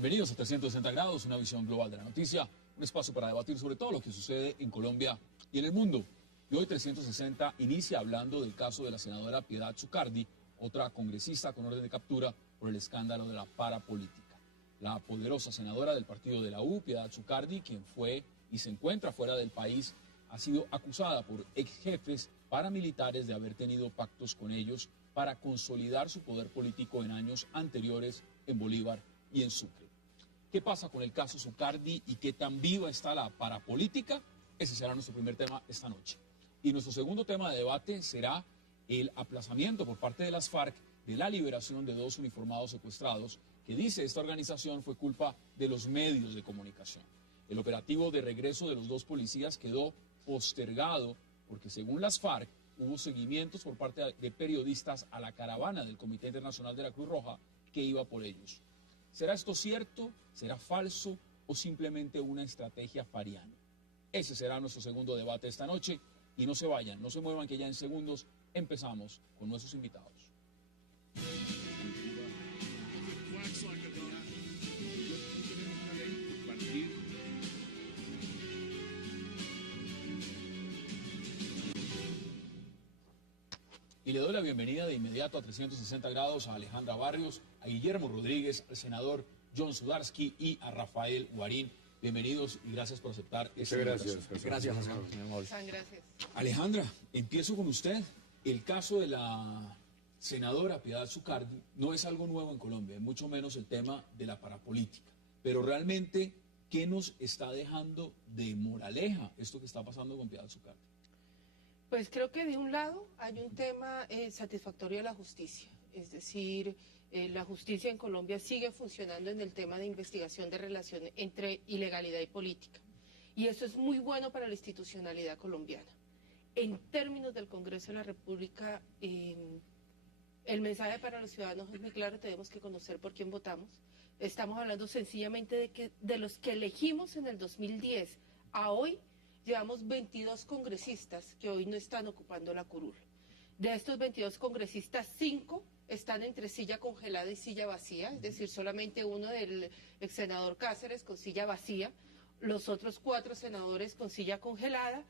Bienvenidos a 360 grados, una visión global de la noticia, un espacio para debatir sobre todo lo que sucede en Colombia y en el mundo. Y hoy 360 inicia hablando del caso de la senadora Piedad Zucardi, otra congresista con orden de captura por el escándalo de la parapolítica. La poderosa senadora del partido de la U, Piedad Zucardi, quien fue y se encuentra fuera del país, ha sido acusada por ex jefes paramilitares de haber tenido pactos con ellos para consolidar su poder político en años anteriores en Bolívar y en Sucre. ¿Qué pasa con el caso Zucardi y qué tan viva está la parapolítica? Ese será nuestro primer tema esta noche. Y nuestro segundo tema de debate será el aplazamiento por parte de las FARC de la liberación de 2 uniformados secuestrados, que dice esta organización fue culpa de los medios de comunicación. El operativo de regreso de los 2 policías quedó postergado porque, según las FARC, hubo seguimientos por parte de periodistas a la caravana del Comité Internacional de la Cruz Roja que iba por ellos. ¿Será esto cierto? ¿Será falso? ¿O simplemente una estrategia fariana? Ese será nuestro segundo debate esta noche. Y no se vayan, no se muevan, que ya en segundos empezamos con nuestros invitados. Y le doy la bienvenida de inmediato a 360 grados a Alejandra Barrios, a Guillermo Rodríguez, al senador John Sudarsky y a Rafael Guarín. Bienvenidos y gracias por aceptar esta invitación. Gracias, Gracias. Alejandra, empiezo con usted. El caso de la senadora Piedad Zucardi no es algo nuevo en Colombia, mucho menos el tema de la parapolítica. Pero realmente, ¿qué nos está dejando de moraleja esto que está pasando con Piedad Zucardi? Pues creo que de un lado hay un tema satisfactorio de la justicia, es decir, la justicia en Colombia sigue funcionando en el tema de investigación de relación entre ilegalidad y política. Y eso es muy bueno para la institucionalidad colombiana. En términos del Congreso de la República, el mensaje para los ciudadanos es muy claro, tenemos que conocer por quién votamos. Estamos hablando sencillamente de los que elegimos en el 2010 a hoy. Llevamos 22 congresistas que hoy no están ocupando la curul. De estos 22 congresistas, 5 están entre silla congelada y silla vacía, es decir, solamente uno del ex senador Cáceres con silla vacía, los otros 4 senadores con silla congelada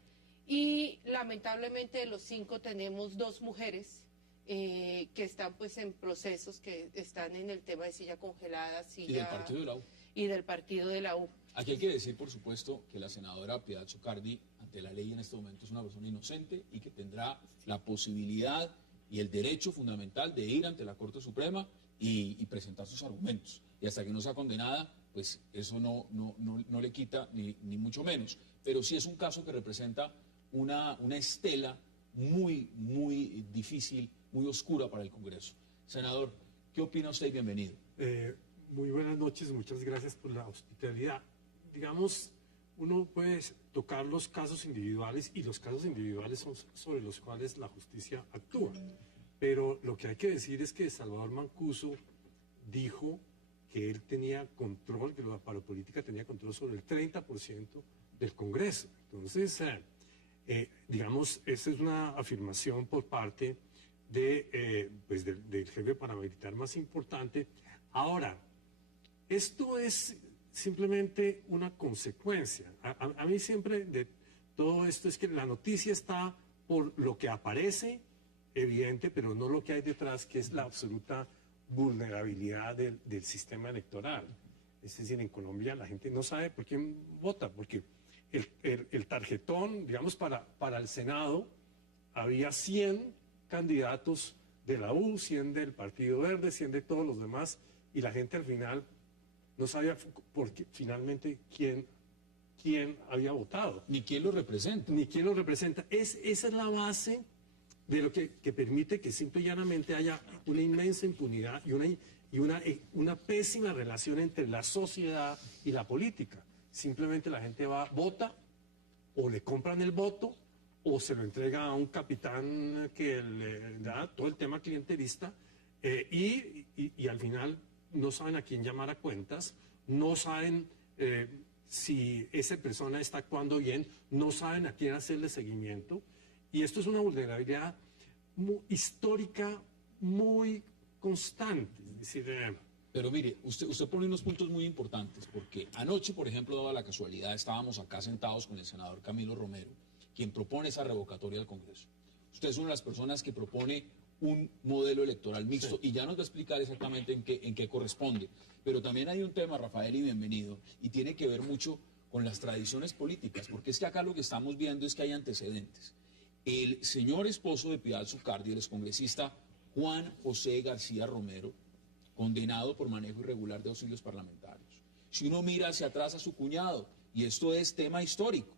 y lamentablemente de los 5 tenemos 2 mujeres que están pues en procesos, que están en el tema de silla congelada, silla... Y del partido de la U. Y del partido de la U. Aquí hay que decir, por supuesto, que la senadora Piedad Zucardi, ante la ley en este momento, es una persona inocente y que tendrá la posibilidad y el derecho fundamental de ir ante la Corte Suprema y presentar sus argumentos. Y hasta que no sea condenada, pues eso no le quita ni mucho menos. Pero sí es un caso que representa una estela muy difícil, muy oscura para el Congreso. Senador, ¿qué opina usted? Bienvenido. Muy buenas noches, muchas gracias por la hospitalidad. Digamos, uno puede tocar los casos individuales y los casos individuales son sobre los cuales la justicia actúa. Pero lo que hay que decir es que Salvador Mancuso dijo que él tenía control, que la parapolítica tenía control sobre el 30% del Congreso. Entonces, digamos, esa es una afirmación por parte del jefe paramilitar más importante. Ahora, esto es simplemente una consecuencia. A mí siempre de todo esto es que la noticia está por lo que aparece, evidente, pero no lo que hay detrás, que es la absoluta vulnerabilidad del sistema electoral. Es decir, en Colombia la gente no sabe por quién vota, porque el tarjetón, digamos, para el Senado, había 100 candidatos de la U, 100 del Partido Verde, 100 de todos los demás, y la gente al final no sabía finalmente quién había votado. Ni quién lo representa. Ni quién lo representa. Esa es la base de lo que permite que simple y llanamente haya una inmensa impunidad y una pésima relación entre la sociedad y la política. Simplemente la gente vota, o le compran el voto, o se lo entrega a un capitán que le da todo el tema clientelista, y al final no saben a quién llamar a cuentas, no saben si esa persona está actuando bien, no saben a quién hacerle seguimiento. Y esto es una vulnerabilidad histórica muy constante. Es decir, Pero mire, usted pone unos puntos muy importantes, porque anoche, por ejemplo, dada la casualidad, estábamos acá sentados con el senador Camilo Romero, quien propone esa revocatoria al Congreso. Usted es una de las personas que propone un modelo electoral mixto, y ya nos va a explicar exactamente en qué corresponde. Pero también hay un tema, Rafael, y bienvenido, y tiene que ver mucho con las tradiciones políticas, porque es que acá lo que estamos viendo es que hay antecedentes. El señor esposo de Piedad Zucardi, el excongresista Juan José García Romero, condenado por manejo irregular de auxilios parlamentarios. Si uno mira hacia atrás a su cuñado, y esto es tema histórico,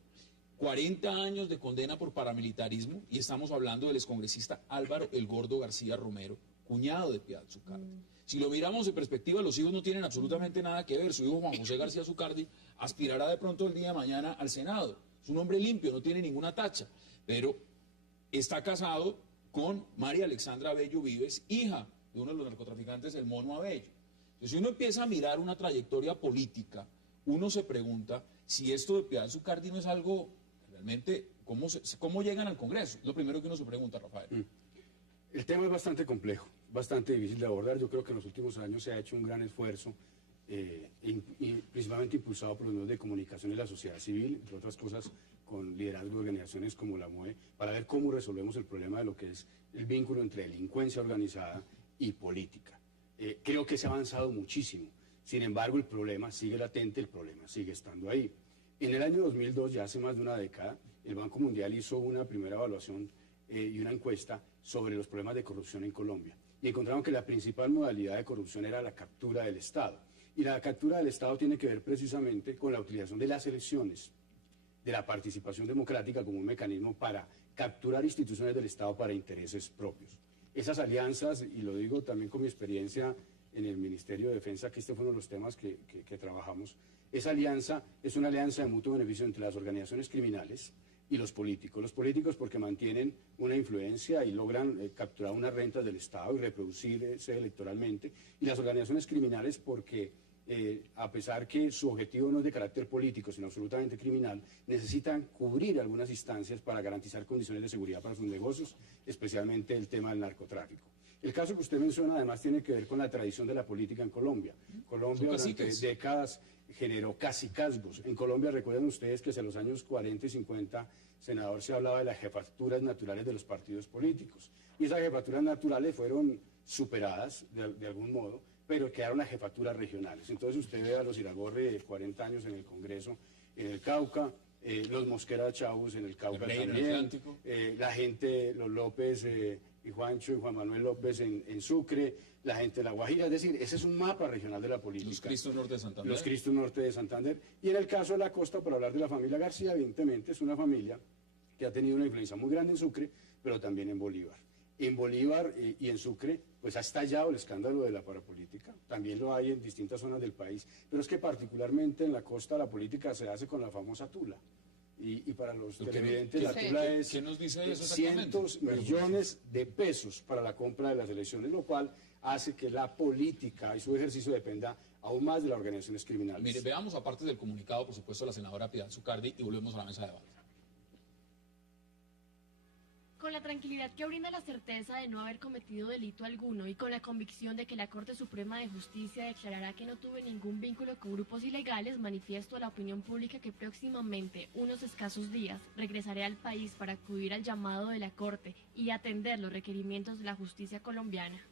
40 años de condena por paramilitarismo, y estamos hablando del excongresista Álvaro El Gordo García Romero, cuñado de Piedad Zucardi. Si lo miramos en perspectiva, los hijos no tienen absolutamente nada que ver. Su hijo Juan José García Zucardi aspirará de pronto el día de mañana al Senado. Es un hombre limpio, no tiene ninguna tacha, pero está casado con María Alexandra Abello Vives, hija de uno de los narcotraficantes, el Mono Abello. Entonces, si uno empieza a mirar una trayectoria política, uno se pregunta si esto de Piedad Zucardi no es algo realmente, ¿cómo llegan al Congreso? Es lo primero que uno se pregunta, Rafael. El tema es bastante complejo, bastante difícil de abordar. Yo creo que en los últimos años se ha hecho un gran esfuerzo, principalmente impulsado por los medios de comunicación y la sociedad civil, entre otras cosas con liderazgo de organizaciones como la MOE, para ver cómo resolvemos el problema de lo que es el vínculo entre delincuencia organizada y política. Creo que se ha avanzado muchísimo. Sin embargo, el problema sigue latente, el problema sigue estando ahí. En el año 2002, ya hace más de una década, el Banco Mundial hizo una primera evaluación y una encuesta sobre los problemas de corrupción en Colombia. Y encontraron que la principal modalidad de corrupción era la captura del Estado. Y la captura del Estado tiene que ver precisamente con la utilización de las elecciones, de la participación democrática como un mecanismo para capturar instituciones del Estado para intereses propios. Esas alianzas, y lo digo también con mi experiencia en el Ministerio de Defensa, que este fue uno de los temas que trabajamos, esa alianza es una alianza de mutuo beneficio entre las organizaciones criminales y los políticos. Los políticos porque mantienen una influencia y logran capturar unas rentas del Estado y reproducirse electoralmente, y las organizaciones criminales porque a pesar que su objetivo no es de carácter político, sino absolutamente criminal, necesitan cubrir algunas instancias para garantizar condiciones de seguridad para sus negocios, especialmente el tema del narcotráfico. El caso que usted menciona además tiene que ver con la tradición de la política en Colombia. Colombia durante décadas generó cacicazgos. En Colombia recuerden ustedes que hacia los años 40 y 50, senador, se hablaba de las jefaturas naturales de los partidos políticos. Y esas jefaturas naturales fueron superadas de algún modo, pero quedaron las jefaturas regionales. Entonces usted ve a los Iragorri de 40 años en el Congreso, en el Cauca, los Mosquera Chavos en el Cauca también, la gente, los López y Juancho y Juan Manuel López en Sucre, la gente de La Guajira, es decir, ese es un mapa regional de la política. Los Cristos Norte de Santander. Los Cristos Norte de Santander. Y en el caso de la costa, para hablar de la familia García, evidentemente es una familia que ha tenido una influencia muy grande en Sucre, pero también en Bolívar. En Bolívar y en Sucre, pues ha estallado el escándalo de la parapolítica, también lo hay en distintas zonas del país, pero es que particularmente en la costa la política se hace con la famosa tula. Y para los televidentes la tula es ¿qué nos dice eso cientos millones de pesos para la compra de las elecciones, lo cual hace que la política y su ejercicio dependa aún más de las organizaciones criminales. Mire, veamos aparte del comunicado, por supuesto, de la senadora Piedad Zucardi y volvemos a la mesa de debate. Con la tranquilidad que brinda la certeza de no haber cometido delito alguno y con la convicción de que la Corte Suprema de Justicia declarará que no tuve ningún vínculo con grupos ilegales, manifiesto a la opinión pública que próximamente, unos escasos días, regresaré al país para acudir al llamado de la Corte y atender los requerimientos de la justicia colombiana.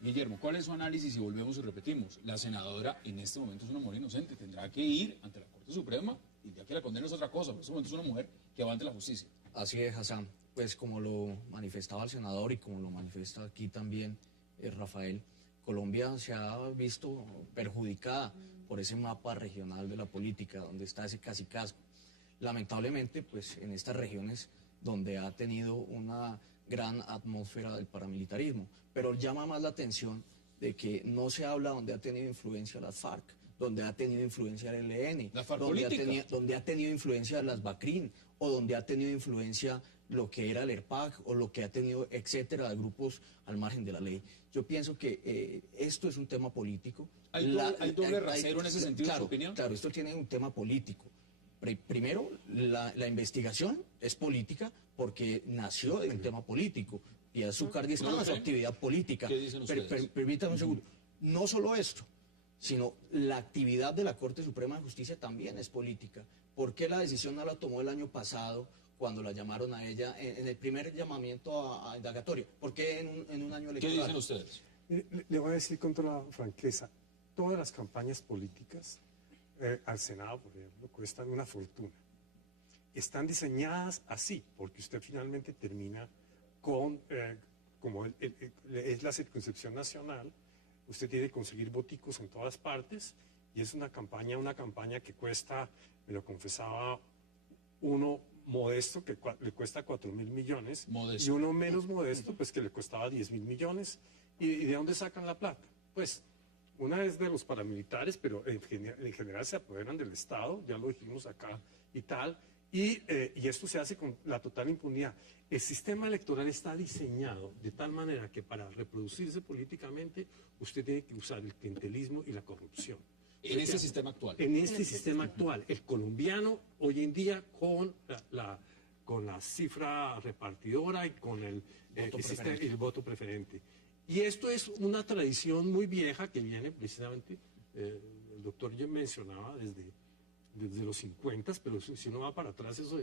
Guillermo, ¿cuál es su análisis? Y volvemos y repetimos, la senadora en este momento es una mujer inocente, tendrá que ir ante la Corte Suprema y ya que la condena es otra cosa, pero en este momento es una mujer que va ante la justicia. Así es, Hassan. Pues como lo manifestaba el senador y como lo manifiesta aquí también Rafael, Colombia se ha visto perjudicada por ese mapa regional de la política, donde está ese cacicazgo. Lamentablemente, pues en estas regiones donde ha tenido una gran atmósfera del paramilitarismo, pero llama más la atención de que no se habla donde ha tenido influencia las FARC, donde ha tenido influencia el ELN, donde ha tenido influencia las BACRIN, o donde ha tenido influencia lo que era el ERPAC, o lo que ha tenido, etcétera, de grupos al margen de la ley. Yo pienso que esto es un tema político. ¿Hay doble rasero en ese sentido, claro, en su opinión? Claro, esto tiene un tema político. Primero, la investigación es política porque nació de un tema político. Y Zucardi está en su actividad política. ¿Qué dicen ustedes? Permítame un segundo. no solo esto, sino la actividad de la Corte Suprema de Justicia también es política. ¿Por qué la decisión no la tomó el año pasado cuando la llamaron a ella en el primer llamamiento a indagatoria? ¿Por qué en un año ¿Qué electoral? dicen ustedes? Le voy a decir con toda la franqueza, todas las campañas políticas al Senado, por ejemplo, cuestan una fortuna. Están diseñadas así, porque usted finalmente termina con, como es la circunscripción nacional, usted tiene que conseguir voticos en todas partes, y es una campaña que cuesta, me lo confesaba uno modesto, que le cuesta 4.000 millones, Modesto. y uno menos modesto, pues que le costaba 10.000 millones. ¿Y de dónde sacan la plata? Pues una es de los paramilitares, pero en general se apoderan del Estado, ya lo dijimos acá y tal, y esto se hace con la total impunidad. El sistema electoral está diseñado de tal manera que para reproducirse políticamente usted tiene que usar el clientelismo y la corrupción. En ese sistema actual. En este sistema actual, el colombiano hoy en día con la cifra repartidora y con el voto preferente. Y esto es una tradición muy vieja que viene precisamente, el doctor ya mencionaba desde los 50, pero si uno va para atrás, eso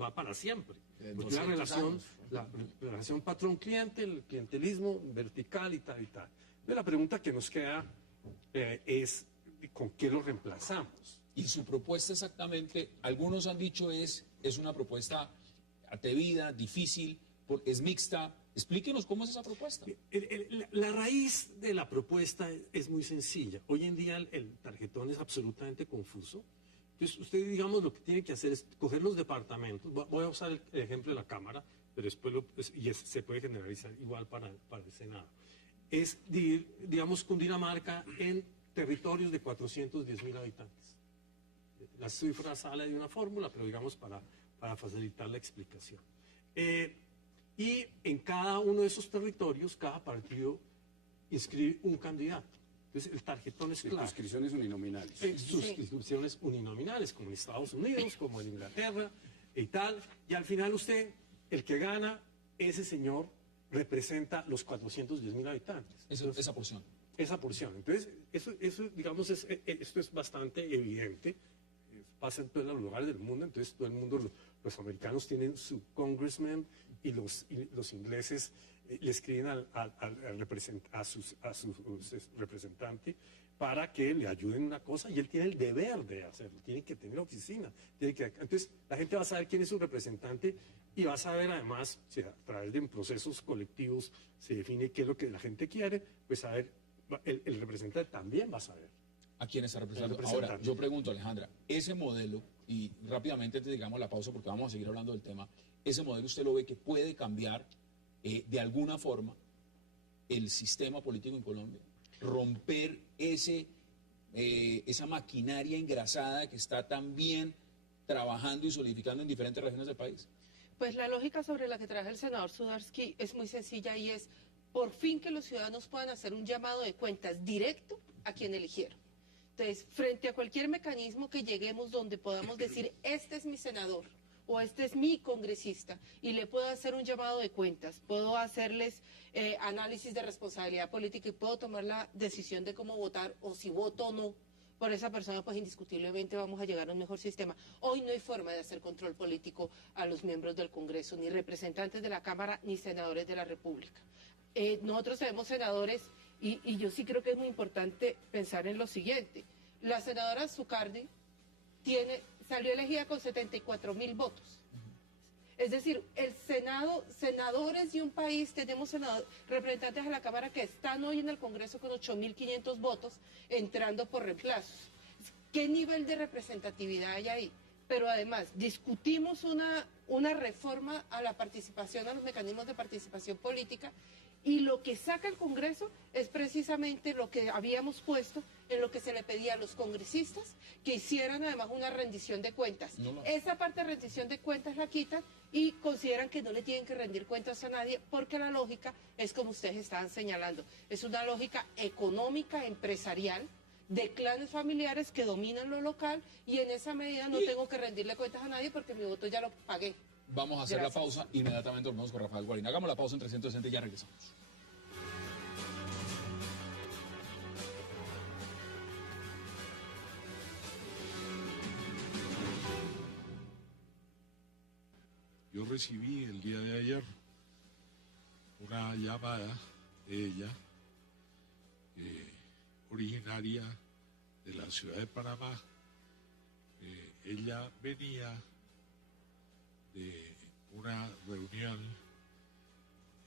va para siempre. Porque la relación patrón-cliente, el clientelismo vertical y tal y tal. Pero la pregunta que nos queda es, ¿con qué lo reemplazamos? Y su propuesta exactamente, algunos han dicho es una propuesta atrevida, difícil, es mixta. Explíquenos cómo es esa propuesta. La raíz de la propuesta es muy sencilla. Hoy en día el tarjetón es absolutamente confuso. Entonces, usted, digamos, lo que tiene que hacer es coger los departamentos. Voy a usar el ejemplo de la Cámara, pero después se puede generalizar igual para el Senado. Es dividir, digamos, Cundinamarca en territorios de 410.000 habitantes. La cifra sale de una fórmula, pero digamos para facilitar la explicación. Y en cada uno de esos territorios, cada partido inscribe un candidato. Entonces, el tarjetón es claro. Suscripciones uninominales. Suscripciones uninominales, como en Estados Unidos, como en Inglaterra y tal. Y al final usted, el que gana, ese señor representa los 410.000 habitantes. Esa porción. Esa porción. Entonces, eso digamos, esto es bastante evidente. Pasa en todos los lugares del mundo. Entonces, todo el mundo, los americanos tienen su congressman y los ingleses le escriben a su representante para que le ayuden en una cosa, y él tiene el deber de hacerlo, tiene que tener oficina. Entonces, la gente va a saber quién es su representante y va a saber además, si a través de procesos colectivos se define qué es lo que la gente quiere, pues saber, el representante también va a saber. ¿A quién está representando? Ahora, yo pregunto, Alejandra, ese modelo, y rápidamente antes digamos la pausa porque vamos a seguir hablando del tema, ese modelo usted lo ve que puede cambiar de alguna forma el sistema político en Colombia, romper esa maquinaria engrasada que está tan bien trabajando y solidificando en diferentes regiones del país. Pues la lógica sobre la que trae el senador Sudarsky es muy sencilla, y es por fin que los ciudadanos puedan hacer un llamado de cuentas directo a quien eligieron. Entonces, frente a cualquier mecanismo que lleguemos donde podamos decir, este es mi senador o este es mi congresista, y le puedo hacer un llamado de cuentas, puedo hacerles análisis de responsabilidad política y puedo tomar la decisión de cómo votar o si voto o no por esa persona, pues indiscutiblemente vamos a llegar a un mejor sistema. Hoy no hay forma de hacer control político a los miembros del Congreso, ni representantes de la Cámara, ni senadores de la República. Nosotros tenemos senadores, y yo sí creo que es muy importante pensar en lo siguiente. La senadora Zucardi salió elegida con 74.000 votos. Es decir, el Senado, senadores de un país, tenemos representantes de la Cámara que están hoy en el Congreso con 8.500 votos entrando por reemplazos. ¿Qué nivel de representatividad hay ahí? Pero además, discutimos una reforma a la participación, a los mecanismos de participación política, y lo que saca el Congreso es precisamente lo que habíamos puesto en lo que se le pedía a los congresistas, que hicieran además una rendición de cuentas. Esa parte de rendición de cuentas la quitan y consideran que no le tienen que rendir cuentas a nadie, porque la lógica es como ustedes estaban señalando, es una lógica económica, empresarial, de clanes familiares que dominan lo local, y en esa medida no tengo que rendirle cuentas a nadie porque mi voto ya lo pagué. Vamos a hacer la pausa, inmediatamente volvemos con Rafael Guarín. Hagamos la pausa en 360 y ya regresamos. yo recibí el día de ayer una llamada de ella, originaria de la ciudad de Panamá. Ella venía de una reunión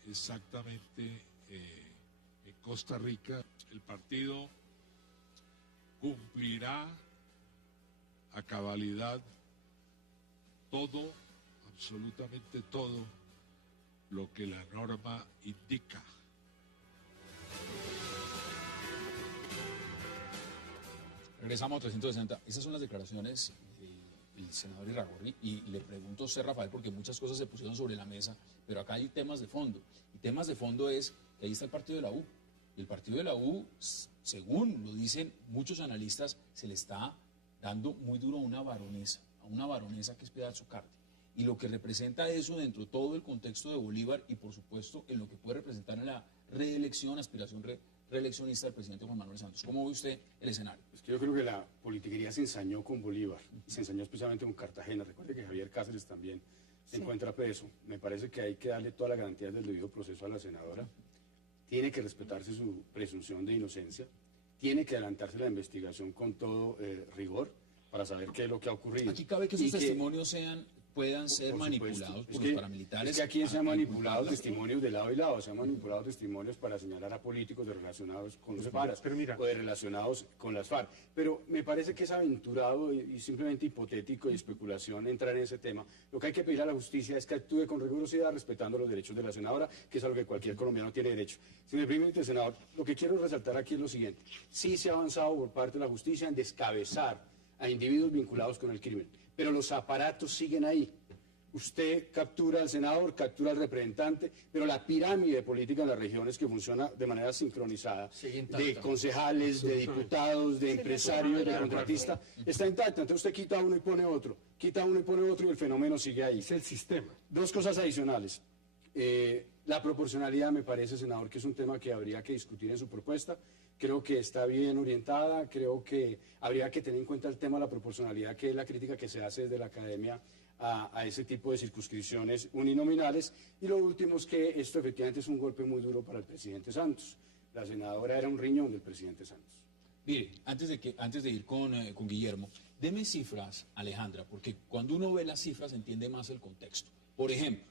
exactamente en Costa Rica. El partido cumplirá a cabalidad todo, absolutamente todo, lo que la norma indica. Regresamos a 360. Esas son las declaraciones del senador Iragorri, y le pregunto a usted, Rafael, porque muchas cosas se pusieron sobre la mesa, pero acá hay temas de fondo. Y temas de fondo es que ahí está el partido de la U. Y el partido de la U, según lo dicen muchos analistas, se le está dando muy duro a una baronesa que es Piedad Zucardi. Y lo que representa eso dentro de todo el contexto de Bolívar y, por supuesto, en lo que puede representar en la reelección, aspiración reeleccionista del presidente Juan Manuel Santos. ¿Cómo ve usted el escenario? Es que yo creo que la politiquería se ensañó con Bolívar, se ensañó especialmente con Cartagena. Recuerde que Javier Cáceres también se encuentra preso. Me parece que hay que darle todas las garantías del debido proceso a la senadora. Tiene que respetarse su presunción de inocencia, tiene que adelantarse la investigación con todo rigor para saber qué es lo que ha ocurrido. Aquí cabe que sus testimonios puedan ser manipulados por los paramilitares. Es que aquí se han manipulado testimonios de lado y lado, se han manipulado testimonios para señalar a políticos relacionados con los FARC o de relacionados con las FARC. Pero me parece que es aventurado y simplemente hipotético y especulación entrar en ese tema. Lo que hay que pedir a la justicia es que actúe con rigurosidad respetando los derechos de la senadora, que es a lo que cualquier colombiano tiene derecho. Si me permite, senador, lo que quiero resaltar aquí es lo siguiente. Sí se ha avanzado por parte de la justicia en descabezar a individuos vinculados con el crimen, pero los aparatos siguen ahí. Usted captura al senador, captura al representante, pero la pirámide política en las regiones que funciona de manera sincronizada, de concejales, de diputados, de empresarios, de contratistas, está intacta. Entonces usted quita uno y pone otro, quita uno y pone otro y el fenómeno sigue ahí. Es el sistema. Dos cosas adicionales. La proporcionalidad me parece, senador, que es un tema que habría que discutir en su propuesta. Creo que está bien orientada, creo que habría que tener en cuenta el tema de la proporcionalidad, que es la crítica que se hace desde la academia a ese tipo de circunscripciones uninominales. Y lo último es que esto efectivamente es un golpe muy duro para el presidente Santos. La senadora era un riñón del presidente Santos. Mire, antes de ir con Guillermo, deme cifras, Alejandra, porque cuando uno ve las cifras entiende más el contexto. Por ejemplo,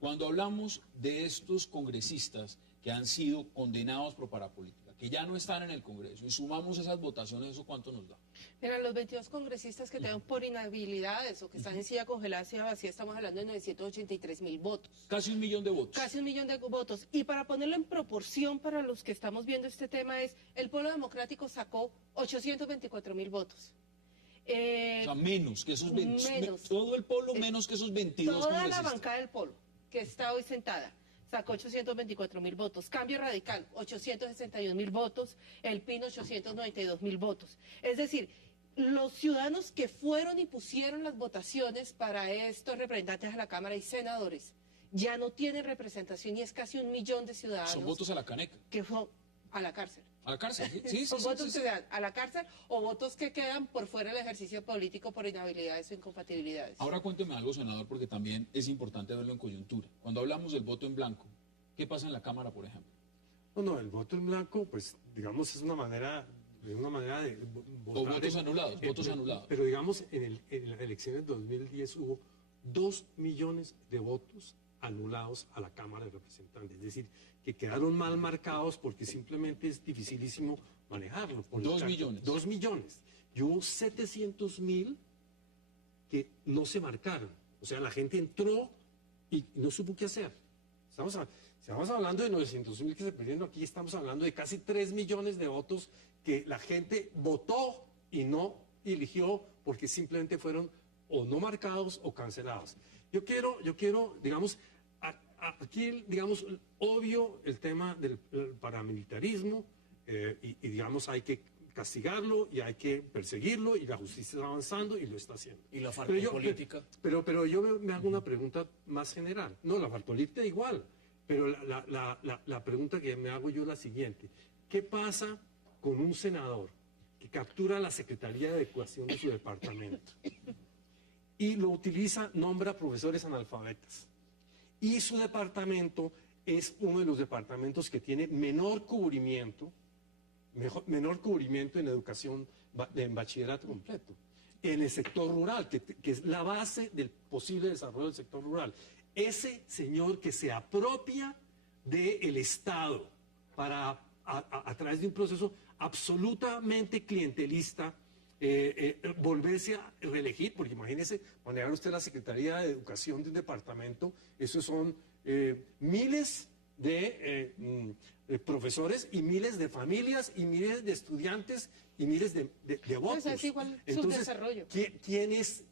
cuando hablamos de estos congresistas que han sido condenados por parapolítica, que ya no están en el Congreso, y sumamos esas votaciones, ¿eso cuánto nos da? Mira, los 22 congresistas que tengan por inhabilidades o que están en silla congelada, silla vacía, estamos hablando de 983.000 votos. Casi 1 millón de votos. Casi 1 millón de votos. Y para ponerlo en proporción para los que estamos viendo este tema es, el Polo Democrático sacó 824.000 votos. O sea, menos que esos 20, todo el Polo menos que esos 22 Toda congresistas. la bancada del Polo, que está hoy sentada, sacó 824.000 votos. Cambio Radical, 861.000 votos. El PIN, 892.000 votos. Es decir, los ciudadanos que fueron y pusieron las votaciones para estos representantes a la Cámara y senadores ya no tienen representación y es casi 1 millón de ciudadanos. Son votos a la caneca. Que fue a la cárcel. A la cárcel, sí. Son votos que se dan a la cárcel o votos que quedan por fuera del ejercicio político por inhabilidades o incompatibilidades. Ahora cuénteme algo, senador, porque también es importante verlo en coyuntura. Cuando hablamos del voto en blanco, ¿qué pasa en la Cámara, por ejemplo? No, el voto en blanco, pues, digamos, es una manera de votar. O votos anulados, votos anulados. Pero, digamos, en las elecciones de 2010 hubo 2 millones de votos anulados a la Cámara de Representantes. Es decir, que quedaron mal marcados porque simplemente es dificilísimo manejarlo. 2 millones. 2 millones. Y hubo 700.000 que no se marcaron. O sea, la gente entró y no supo qué hacer. Estamos hablando de 900.000 que se perdieron aquí, estamos hablando de casi 3 millones de votos que la gente votó y no eligió porque simplemente fueron o no marcados o cancelados. Yo quiero, digamos, aquí, digamos, obvio el tema del paramilitarismo y, digamos, hay que castigarlo y hay que perseguirlo y la justicia está avanzando y lo está haciendo. ¿Y la FARC política? Pero yo me hago una pregunta más general. No, la FARC política igual, pero la pregunta que me hago yo es la siguiente. ¿Qué pasa con un senador que captura la Secretaría de Adecuación de su departamento y lo utiliza, nombra profesores analfabetas. Y su departamento es uno de los departamentos que tiene menor cubrimiento en educación, en bachillerato completo, en el sector rural, que es la base del posible desarrollo del sector rural. Ese señor que se apropia del Estado para, a través de un proceso absolutamente clientelista, volverse a reelegir, porque imagínese, manejar usted la Secretaría de Educación de un departamento, esos son miles de profesores y miles de familias y miles de estudiantes y miles de votos. Pues es igual Entonces, subdesarrollo. ¿quién es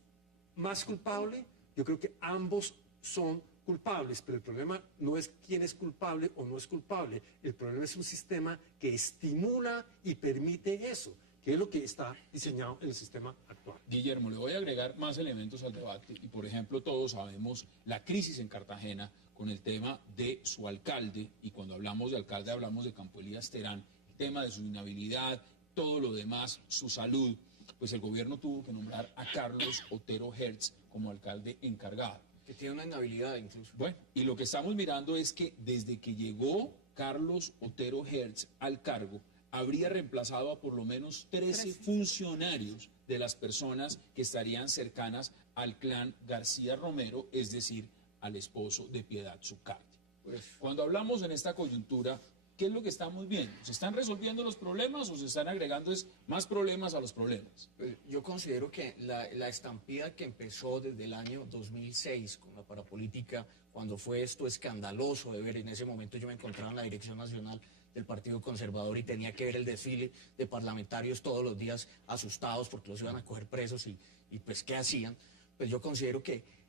más culpable? Yo creo que ambos son culpables, pero el problema no es quién es culpable o no es culpable. El problema es un sistema que estimula y permite eso, que es lo que está diseñado en el sistema actual. Guillermo, le voy a agregar más elementos al debate y, por ejemplo, todos sabemos la crisis en Cartagena con el tema de su alcalde, y cuando hablamos de alcalde hablamos de Campo Elías Terán, el tema de su inhabilidad, todo lo demás, su salud, pues el gobierno tuvo que nombrar a Carlos Otero Hertz como alcalde encargado. Que tiene una inhabilidad incluso. Bueno, y lo que estamos mirando es que desde que llegó Carlos Otero Hertz al cargo, habría reemplazado a por lo menos 13 funcionarios de las personas que estarían cercanas al clan García Romero, es decir, al esposo de Piedad Zucardi. Pues, Cuando hablamos en esta coyuntura, ¿qué es lo que estamos viendo? ¿Se están resolviendo los problemas o se están agregando más problemas a los problemas? pues, yo considero que la estampida que empezó desde el año 2006 con la parapolítica, cuando fue esto escandaloso de ver, en ese momento yo me encontraba en la Dirección Nacional del Partido Conservador y tenía que ver el desfile de parlamentarios todos los días asustados porque los iban a coger presos y pues ¿qué hacían? Pues yo considero que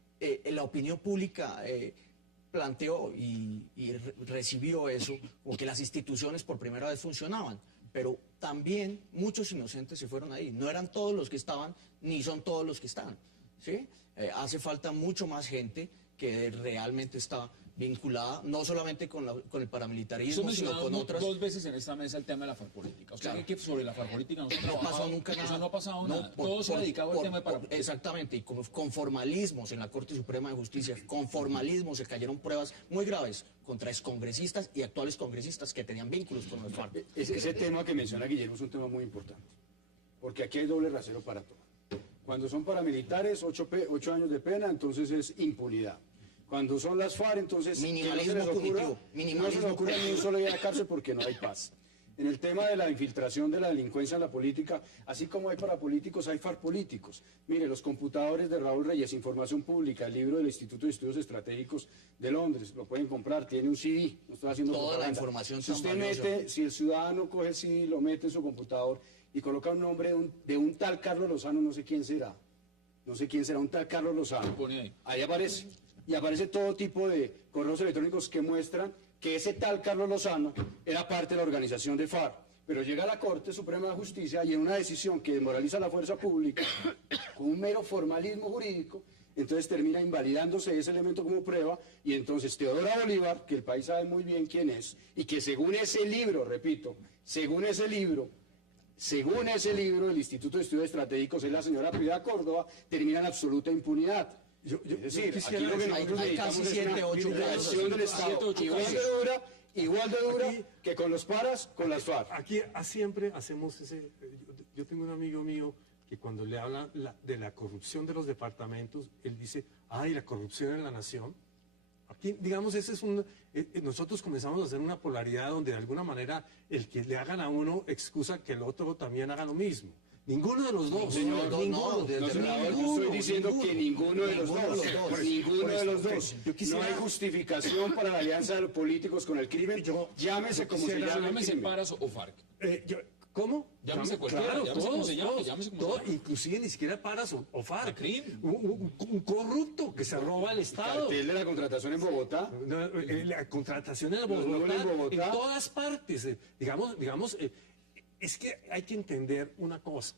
la opinión pública planteó y recibió eso, como que las instituciones por primera vez funcionaban, pero también muchos inocentes se fueron ahí. No eran todos los que estaban, ni son todos los que están, ¿sí? Hace falta mucho más gente que realmente está vinculada, no solamente con el paramilitarismo, sino con otras. Dos veces en esta mesa el tema de la farpolítica. ¿Usted cree que sobre la farpolítica no pasó nunca nada? O sea, no ha pasado nada. Todo se ha dedicado al tema de farpolítica. Exactamente, y con formalismos en la Corte Suprema de Justicia, con formalismos se cayeron pruebas muy graves contra excongresistas y actuales congresistas que tenían vínculos con los FARC. Ese tema que menciona Guillermo es un tema muy importante, porque aquí hay doble rasero para todo. Cuando son paramilitares, 8 años de pena, entonces es impunidad. Cuando son las FARC, entonces minimalismo punitivo. No se les ocurra ni un solo día a la cárcel porque no hay paz. En el tema de la infiltración de la delincuencia en la política, así como hay parapolíticos, hay FARC políticos. Mire, los computadores de Raúl Reyes, Información Pública, el libro del Instituto de Estudios Estratégicos de Londres, lo pueden comprar, tiene un CD, no estoy haciendo toda propaganda. la información Si tan usted valiosa. mete, si el ciudadano coge el CD, lo mete en su computador y coloca un nombre de un tal Carlos Lozano, no sé quién será, un tal Carlos Lozano, Pone ahí. ahí aparece. Y aparece todo tipo de correos electrónicos que muestran que ese tal Carlos Lozano era parte de la organización de FARC. Pero llega a la Corte Suprema de Justicia y en una decisión que desmoraliza la fuerza pública, con un mero formalismo jurídico, entonces termina invalidándose ese elemento como prueba, y entonces Teodora Bolívar, que el país sabe muy bien quién es, y que según ese libro, repito, según ese libro, el Instituto de Estudios Estratégicos es la señora Piedad Córdoba, termina en absoluta impunidad. Es decir, aquí lo que nosotros hay casi necesitamos es 7, 8 una reacción del Estado igual de dura que con los paras, con las FARC. Aquí siempre hacemos ese. Yo tengo un amigo mío que cuando le habla de la corrupción de los departamentos, él dice, ay, la corrupción en la nación. Aquí, digamos, ese es nosotros comenzamos a hacer una polaridad donde de alguna manera el que le hagan a uno excusa que el otro también haga lo mismo. Ninguno de los dos. Señor, ninguno. No estoy diciendo que ninguno de los dos. No hay justificación para la alianza de los políticos con el crimen. Llámese como se llame. Llámese paras o FARC. ¿Cómo? Llámese cualquiera, llámese como se llame, llámese como se llame. Inclusive ni siquiera paras o FARC. crimen. Un corrupto que se roba el Estado. Cartel de la contratación en Bogotá. La contratación en Los números en Bogotá. en todas partes. Digamos, es que hay que entender una cosa.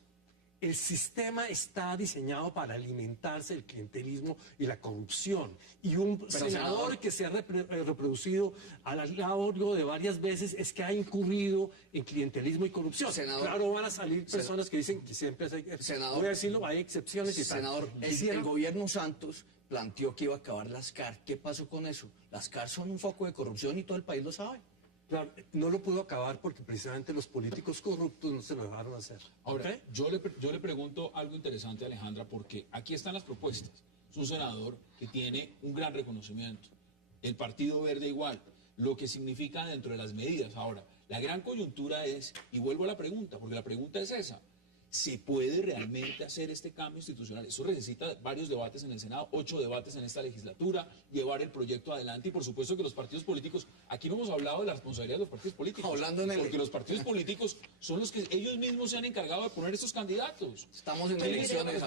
el sistema está diseñado para alimentarse el clientelismo y la corrupción. Y un senador que se ha reproducido a lo largo de varias veces es que ha incurrido en clientelismo y corrupción. Senador, claro, van a salir personas que dicen que siempre hay, senador, voy a decirlo, hay excepciones y tal. Senador, el gobierno Santos planteó que iba a acabar las CAR. ¿Qué pasó con eso? Las CAR son un foco de corrupción y todo el país lo sabe. Claro, no lo pudo acabar porque precisamente los políticos corruptos no se lo dejaron hacer. Ahora, ¿Ok? yo le pregunto algo interesante, Alejandra, porque aquí están las propuestas. Es un senador que tiene un gran reconocimiento. El Partido Verde igual. Lo que significa dentro de las medidas. Ahora, la gran coyuntura es, y vuelvo a la pregunta, porque la pregunta es esa. ¿Se puede realmente hacer este cambio institucional? Eso necesita varios debates en el Senado, 8 debates en esta legislatura, llevar el proyecto adelante y por supuesto que los partidos políticos, aquí no hemos hablado de la responsabilidad de los partidos políticos, porque los partidos políticos son los que ellos mismos se han encargado de poner estos candidatos. Estamos en Pues elecciones.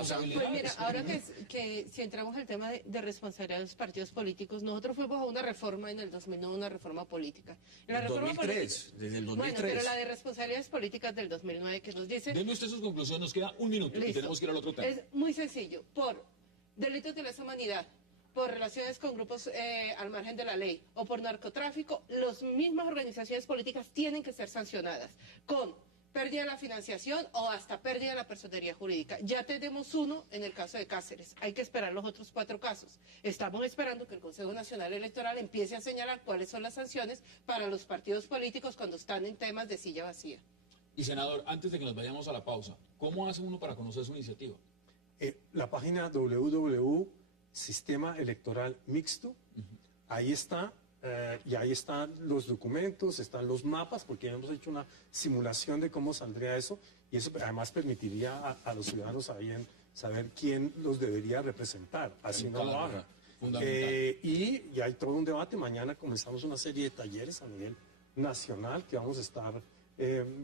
mira, ahora que si entramos al tema de responsabilidad de los partidos políticos, nosotros fuimos a una reforma en el 2009, una reforma política. La reforma 2003, desde el 2003. Bueno, pero la de responsabilidades políticas del 2009 que nos dice... Denme usted sus conclusiones, nos queda un minuto y tenemos que ir al otro tema. Es muy sencillo, por delitos de lesa humanidad, por relaciones con grupos al margen de la ley o por narcotráfico, las mismas organizaciones políticas tienen que ser sancionadas con pérdida de la financiación o hasta pérdida de la personería jurídica. Ya tenemos uno en el caso de Cáceres, hay que esperar los otros 4 casos. Estamos esperando que el Consejo Nacional Electoral empiece a señalar cuáles son las sanciones para los partidos políticos cuando están en temas de silla vacía. Y senador, antes de que nos vayamos a la pausa, ¿cómo hace uno para conocer su iniciativa? La página Sistema Electoral Mixto, ahí está, y ahí están los documentos, están los mapas, porque hemos hecho una simulación de cómo saldría eso, y eso además permitiría a los ciudadanos ahí saber quién los debería representar, así no lo hagan. Y hay todo un debate, mañana comenzamos una serie de talleres a nivel nacional que vamos a estar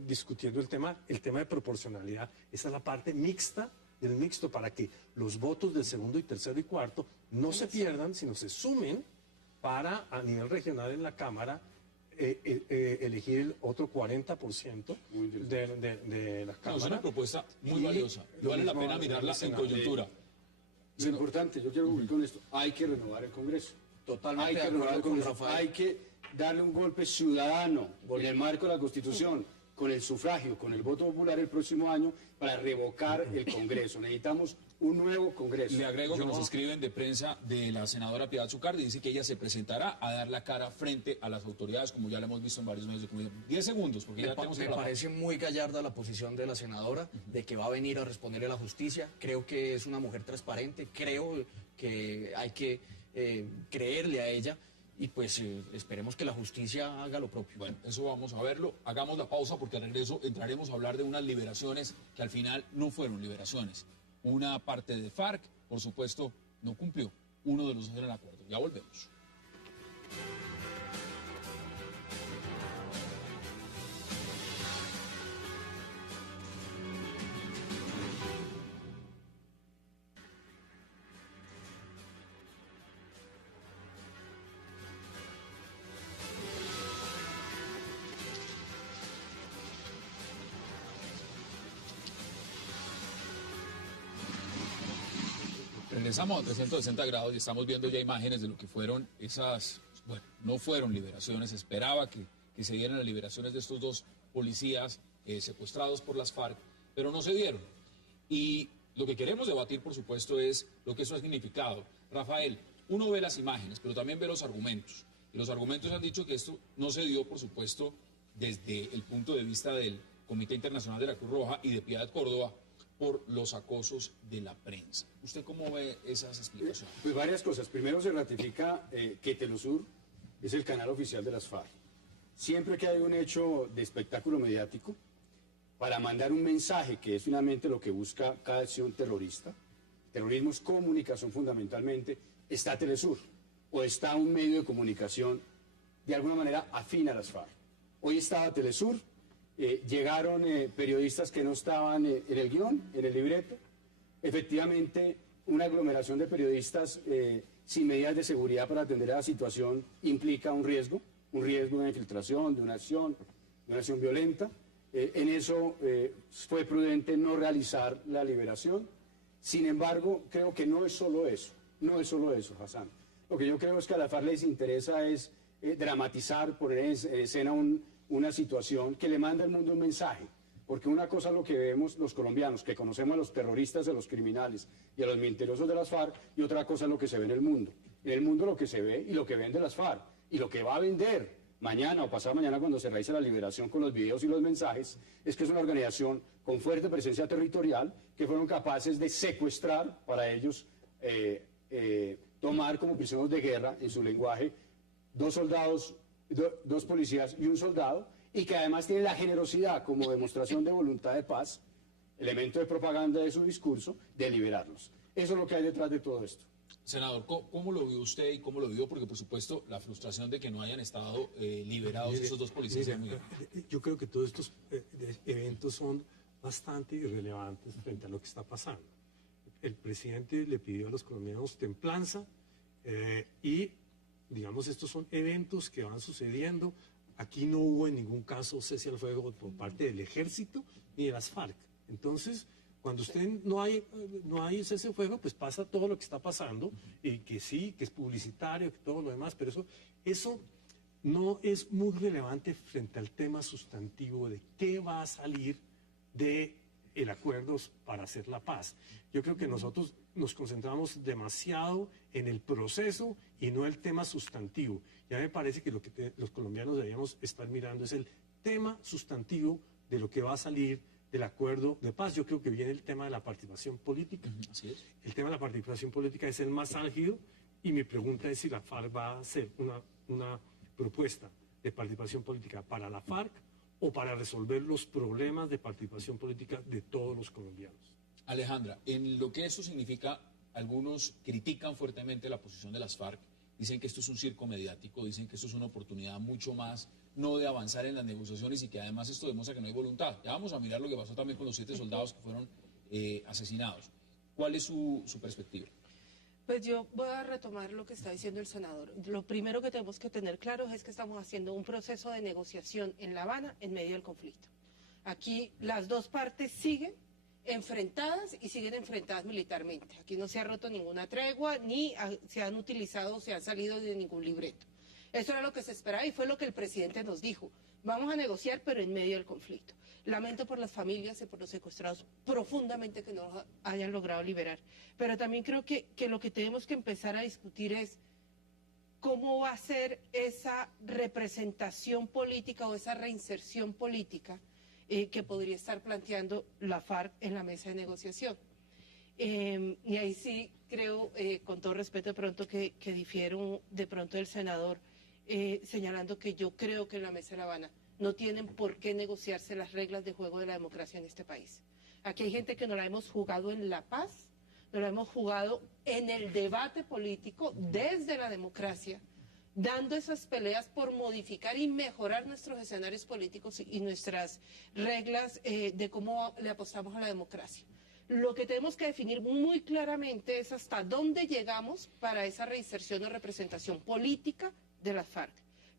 discutiendo el tema de proporcionalidad. Esa es la parte mixta del mixto para que los votos del segundo y tercero y cuarto no se pierdan, sino se sumen para a nivel regional en la Cámara elegir el otro 40% de la Cámara. Es una propuesta muy valiosa. Vale la pena mirarla en coyuntura. Lo importante, yo quiero concluir con esto, hay que renovar el Congreso. Totalmente Hay que de renovar el acuerdo con Congreso. Rafael. Hay que darle un golpe ciudadano en el marco de la Constitución, con el sufragio, con el voto popular el próximo año para revocar el Congreso. Necesitamos un nuevo Congreso. Le agrego que nos escriben de prensa de la senadora Piedad Zucardi, dice que ella se presentará a dar la cara frente a las autoridades, como ya lo hemos visto en varios medios de comunicación. 10 segundos, porque ya tenemos que Me parece muy gallarda la posición de la senadora, de que va a venir a responderle a la justicia. Creo que es una mujer transparente, creo que hay que creerle a ella. Y pues esperemos que la justicia haga lo propio. Bueno, eso vamos a verlo. Hagamos la pausa porque al regreso entraremos a hablar de unas liberaciones que al final no fueron liberaciones. Una parte de FARC, por supuesto, no cumplió uno de los dos en el acuerdo. Ya volvemos. Regresamos a 360 grados y estamos viendo ya imágenes de lo que fueron esas, bueno, no fueron liberaciones, se esperaba que se dieran las liberaciones de estos 2 policías secuestrados por las FARC, pero no se dieron. Y lo que queremos debatir, por supuesto, es lo que eso ha significado. Rafael, uno ve las imágenes, pero también ve los argumentos. Y los argumentos han dicho que esto no se dio, por supuesto, desde el punto de vista del Comité Internacional de la Cruz Roja y de Piedad Córdoba, por los acosos de la prensa. ¿Usted cómo ve esas explicaciones? Pues varias cosas. Primero se ratifica que Telesur es el canal oficial de las FARC. Siempre que hay un hecho de espectáculo mediático, para mandar un mensaje, que es finalmente lo que busca cada acción terrorista, terrorismo es comunicación fundamentalmente, está Telesur, o está un medio de comunicación de alguna manera afín a las FARC. Hoy estaba Telesur, llegaron periodistas que no estaban en el guión, en el libreto. Efectivamente, una aglomeración de periodistas sin medidas de seguridad para atender a la situación implica un riesgo de una infiltración, de una acción violenta. En eso fue prudente no realizar la liberación. Sin embargo, creo que no es solo eso, Hassan. Lo que yo creo es que a la FARC les interesa es dramatizar, poner en escena una situación que le manda al mundo un mensaje. Porque una cosa es lo que vemos los colombianos, que conocemos a los terroristas, a los criminales y a los mentirosos de las FARC, y otra cosa es lo que se ve en el mundo. En el mundo lo que se ve y lo que vende las FARC, y lo que va a vender mañana o pasado mañana cuando se realice la liberación con los videos y los mensajes, es que es una organización con fuerte presencia territorial que fueron capaces de secuestrar para ellos, tomar como prisioneros de guerra, en su lenguaje, 2 soldados, 2 policías y 1 soldado, y que además tienen la generosidad como demostración de voluntad de paz, elemento de propaganda de su discurso, de liberarlos. Eso es lo que hay detrás de todo esto. Senador, ¿cómo lo vio usted y cómo lo vio? Porque, por supuesto, la frustración de que no hayan estado liberados esos 2 policías es muy grande. Yo creo que todos estos eventos son bastante irrelevantes frente a lo que está pasando. El presidente le pidió a los colombianos templanza y, digamos, estos son eventos que van sucediendo. Aquí no hubo en ningún caso cese al fuego por parte del ejército ni de las FARC. Entonces, cuando usted no hay cese al fuego, pues pasa todo lo que está pasando, y que sí, que es publicitario, que todo lo demás, pero eso no es muy relevante frente al tema sustantivo de qué va a salir del acuerdo para hacer la paz. Yo creo que nosotros nos concentramos demasiado en el proceso y no el tema sustantivo. Ya me parece que lo que los colombianos deberíamos estar mirando es el tema sustantivo de lo que va a salir del acuerdo de paz. Yo creo que viene el tema de la participación política. Así es. El tema de la participación política es el más álgido, y mi pregunta es si la FARC va a hacer una propuesta de participación política para la FARC o para resolver los problemas de participación política de todos los colombianos. Alejandra, en lo que eso significa, algunos critican fuertemente la posición de las FARC, dicen que esto es un circo mediático, dicen que esto es una oportunidad mucho más no de avanzar en las negociaciones, y que además esto demuestra que no hay voluntad. Ya vamos a mirar lo que pasó también con los 7 soldados que fueron asesinados. ¿Cuál es su perspectiva? Pues yo voy a retomar lo que está diciendo el senador. Lo primero que tenemos que tener claro es que estamos haciendo un proceso de negociación en La Habana en medio del conflicto. Aquí las 2 partes siguen enfrentadas y siguen enfrentadas militarmente. Aquí no se ha roto ninguna tregua, ni se han utilizado o se han salido de ningún libreto. Eso era lo que se esperaba y fue lo que el presidente nos dijo. Vamos a negociar, pero en medio del conflicto. Lamento por las familias y por los secuestrados profundamente que no los hayan logrado liberar. Pero también creo que lo que tenemos que empezar a discutir es cómo va a ser esa representación política o esa reinserción política que podría estar planteando la FARC en la mesa de negociación. Y ahí sí creo, con todo respeto de pronto, que difiero de pronto del senador, señalando que yo creo que en la mesa de La Habana no tienen por qué negociarse las reglas de juego de la democracia en este país. Aquí hay gente que no la hemos jugado en la paz, no la hemos jugado en el debate político desde la democracia, dando esas peleas por modificar y mejorar nuestros escenarios políticos y nuestras reglas de cómo le apostamos a la democracia. Lo que tenemos que definir muy claramente es hasta dónde llegamos para esa reinserción o representación política de las FARC,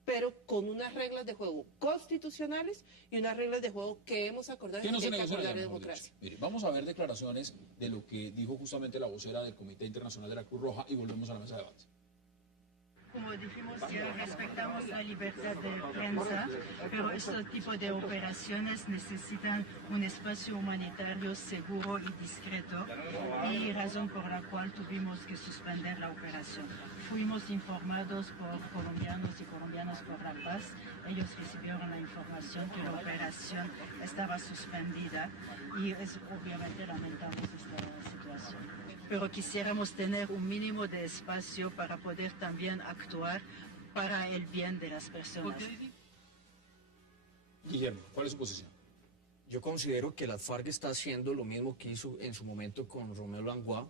pero con unas reglas de juego constitucionales y unas reglas de juego que hemos acordado y que hay que acordar en democracia. Mire, vamos a ver declaraciones de lo que dijo justamente la vocera del Comité Internacional de la Cruz Roja y volvemos a la mesa de debate. Como dijimos, ya respetamos la libertad de prensa, pero este tipo de operaciones necesitan un espacio humanitario seguro y discreto, y razón por la cual tuvimos que suspender la operación. Fuimos informados por colombianos y colombianas por la paz. Ellos recibieron la información que la operación estaba suspendida, y obviamente lamentamos esta situación. Pero quisiéramos tener un mínimo de espacio para poder también actuar para el bien de las personas. Guillermo, ¿cuál es su posición? Yo considero que la FARC está haciendo lo mismo que hizo en su momento con Romeo Langua,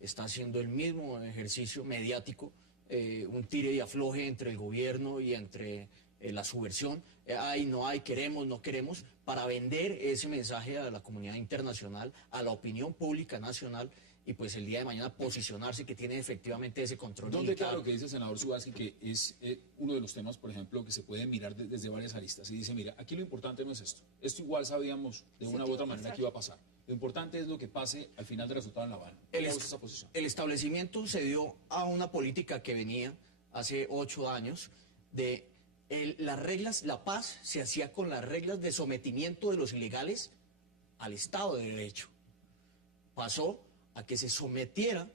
está haciendo el mismo ejercicio mediático, un tire y afloje entre el gobierno y entre la subversión, hay, no hay, queremos, no queremos, para vender ese mensaje a la comunidad internacional, a la opinión pública nacional, y pues el día de mañana posicionarse que tiene efectivamente ese control ¿Dónde militar. queda lo que dice el senador Suárez, que es uno de los temas, por ejemplo, que se puede mirar desde varias aristas? Y dice, mira, aquí lo importante no es esto. Esto igual sabíamos de una u otra manera que iba a pasar. Lo importante es lo que pase al final del resultado en La Habana. ¿Cómo ves esa posición? El establecimiento se dio a una política que venía hace 8 años de las reglas, la paz se hacía con las reglas de sometimiento de los ilegales al Estado de Derecho. Pasó a que se sometiera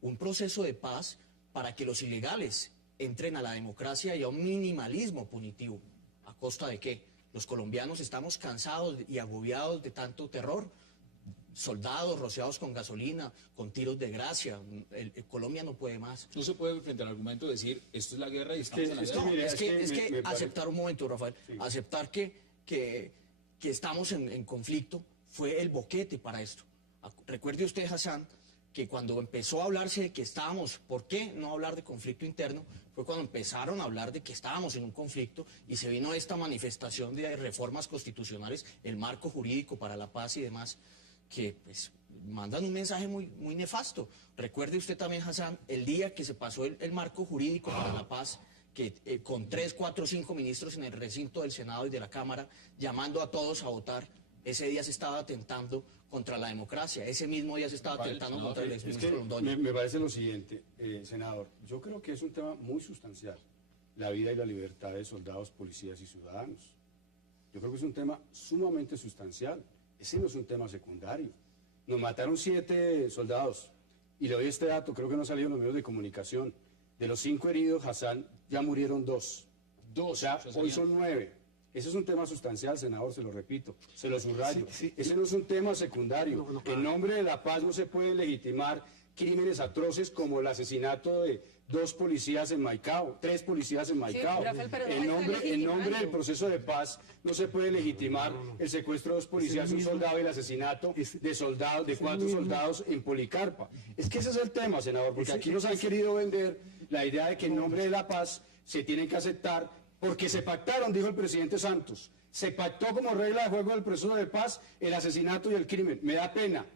un proceso de paz para que los ilegales entren a la democracia y a un minimalismo punitivo. ¿A costa de qué? Los colombianos estamos cansados y agobiados de tanto terror. Soldados rociados con gasolina, con tiros de gracia. Colombia no puede más. No se puede frente al argumento de decir, esto es la guerra y estamos en la guerra. Es que aceptar un momento, Rafael, sí. Aceptar que estamos en conflicto fue el boquete para esto. Recuerde usted, Hassan, que cuando empezó a hablarse de que estábamos, ¿por qué no hablar de conflicto interno? Fue cuando empezaron a hablar de que estábamos en un conflicto y se vino esta manifestación de reformas constitucionales, el marco jurídico para la paz y demás, que pues mandan un mensaje muy nefasto. Recuerde usted también, Hassan, el día que se pasó el marco jurídico para la paz, que con 3, 4, 5 ministros en el recinto del Senado y de la Cámara, llamando a todos a votar, ese día se estaba atentando contra la democracia, ese mismo día se estaba atentando contra el exministro Londoño. Me parece lo siguiente, senador, yo creo que es un tema muy sustancial, la vida y la libertad de soldados, policías y ciudadanos. Yo creo que es un tema sumamente sustancial, ese no es un tema secundario. Nos mataron 7 soldados, y le doy este dato, creo que no salió en los medios de comunicación. De los 5 heridos, Hassan, ya murieron 2. O sea, hoy son 9. Ese es un tema sustancial, senador, se lo repito, se lo subrayo. Ese no es un tema secundario. En nombre de la paz no se puede legitimar crímenes atroces como el asesinato de 2 policías en Maicao, 3 policías en Maicao. Sí, Rafael, pero en nombre del proceso de paz no se puede legitimar el secuestro de 2 policías y un soldado y el asesinato de 4 soldados en Policarpa. Es que ese es el tema, senador, porque aquí nos han querido vender la idea de que en nombre de la paz se tienen que aceptar, porque se pactaron, dijo el presidente Santos, se pactó como regla de juego del proceso de paz el asesinato y el crimen. Me da pena,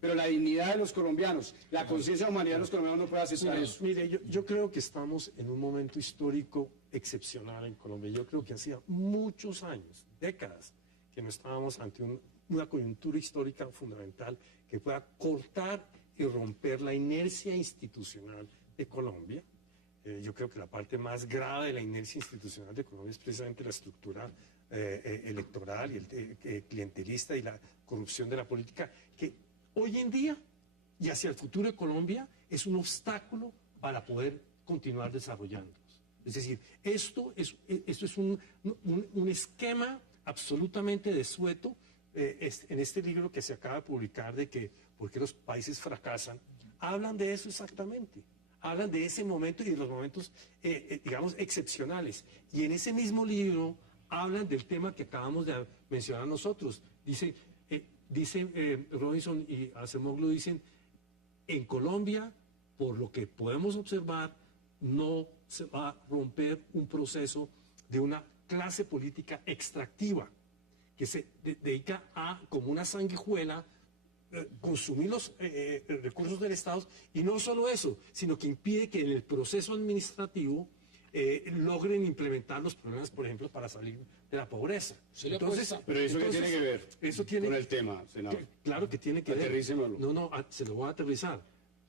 pero la dignidad de los colombianos, la conciencia de humanidad de los colombianos no puede aceptar eso. Mire, yo creo que estamos en un momento histórico excepcional en Colombia. Yo creo que hacía muchos años, décadas, que no estábamos ante una coyuntura histórica fundamental que pueda cortar y romper la inercia institucional de Colombia. Yo creo que la parte más grave de la inercia institucional de Colombia es precisamente la estructura electoral y el clientelista y la corrupción de la política, que hoy en día y hacia el futuro de Colombia es un obstáculo para poder continuar desarrollándonos. Es decir, esto es un esquema absolutamente desueto. En este libro que se acaba de publicar de que por qué los países fracasan, hablan de eso exactamente. Hablan de ese momento y de los momentos, digamos, excepcionales. Y en ese mismo libro hablan del tema que acabamos de mencionar nosotros. Dice Robinson y Acemoglu dicen, en Colombia, por lo que podemos observar, no se va a romper un proceso de una clase política extractiva que se dedica a, como una sanguijuela, consumir los recursos del Estado, y no solo eso, sino que impide que en el proceso administrativo logren implementar los problemas, por ejemplo, para salir de la pobreza. Entonces, ¿pero eso qué tiene que ver con el tema, senador? Claro que tiene que ver. Aterrícemelo. No, se lo voy a aterrizar.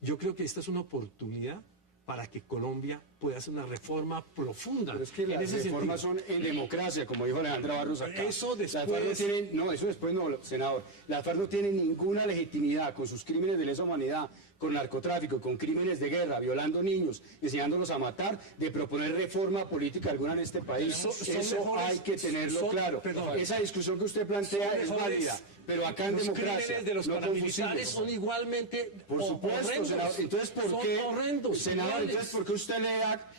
Yo creo que esta es una oportunidad para que Colombia pueda hacer una reforma profunda. Pero es que las reformas son en democracia, como dijo Alejandra Barros acá. Eso después... eso después no, senador. La FARC no tiene ninguna legitimidad con sus crímenes de lesa humanidad, con narcotráfico, con crímenes de guerra, violando niños, enseñándolos a matar, de proponer reforma política alguna en este país. Eso hay que tenerlo claro. Esa discusión que usted plantea es válida. Pero acá en democracia, los crímenes de los paramilitares son igualmente por supuesto, horrendos. Senador. Entonces, ¿por qué usted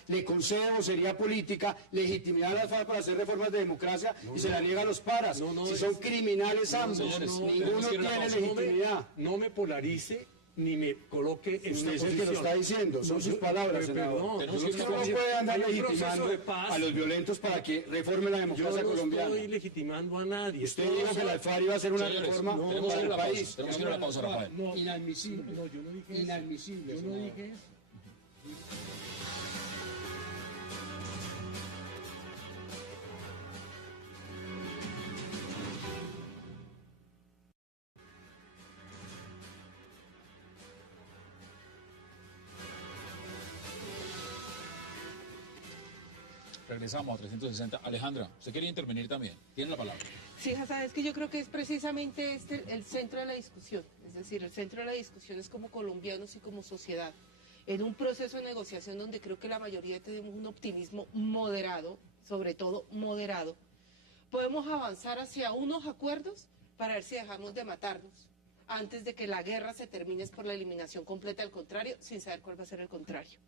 le concede vocería política, legitimidad a la FARC para hacer reformas de democracia y se la niega a los paras? Si son criminales ambos, ninguno tiene legitimidad. No me polarice ni me coloque en Usted una es el posición. que lo está diciendo, son sus palabras, senador. Tenemos Usted que no puede andar hay un proceso legitimando de paz. a los violentos para que reforme la Yo democracia no colombiana. estoy legitimando a nadie. Usted dijo que la FARC iba a hacer una Señores, reforma tenemos que para ir el a la pausa. país. Tenemos que ir a la pausa, Rafael. No, Inadmisible. no, yo no dije eso. Inadmisible. Yo no senador. dije eso. Regresamos a 360. Alejandra, usted quería intervenir también. Tiene la palabra. Sí, Hassan, es que yo creo que es precisamente este el centro de la discusión. Es decir, el centro de la discusión es como colombianos y como sociedad. En un proceso de negociación donde creo que la mayoría tenemos un optimismo moderado, sobre todo moderado, podemos avanzar hacia unos acuerdos para ver si dejamos de matarnos antes de que la guerra se termine por la eliminación completa del contrario, sin saber cuál va a ser el contrario.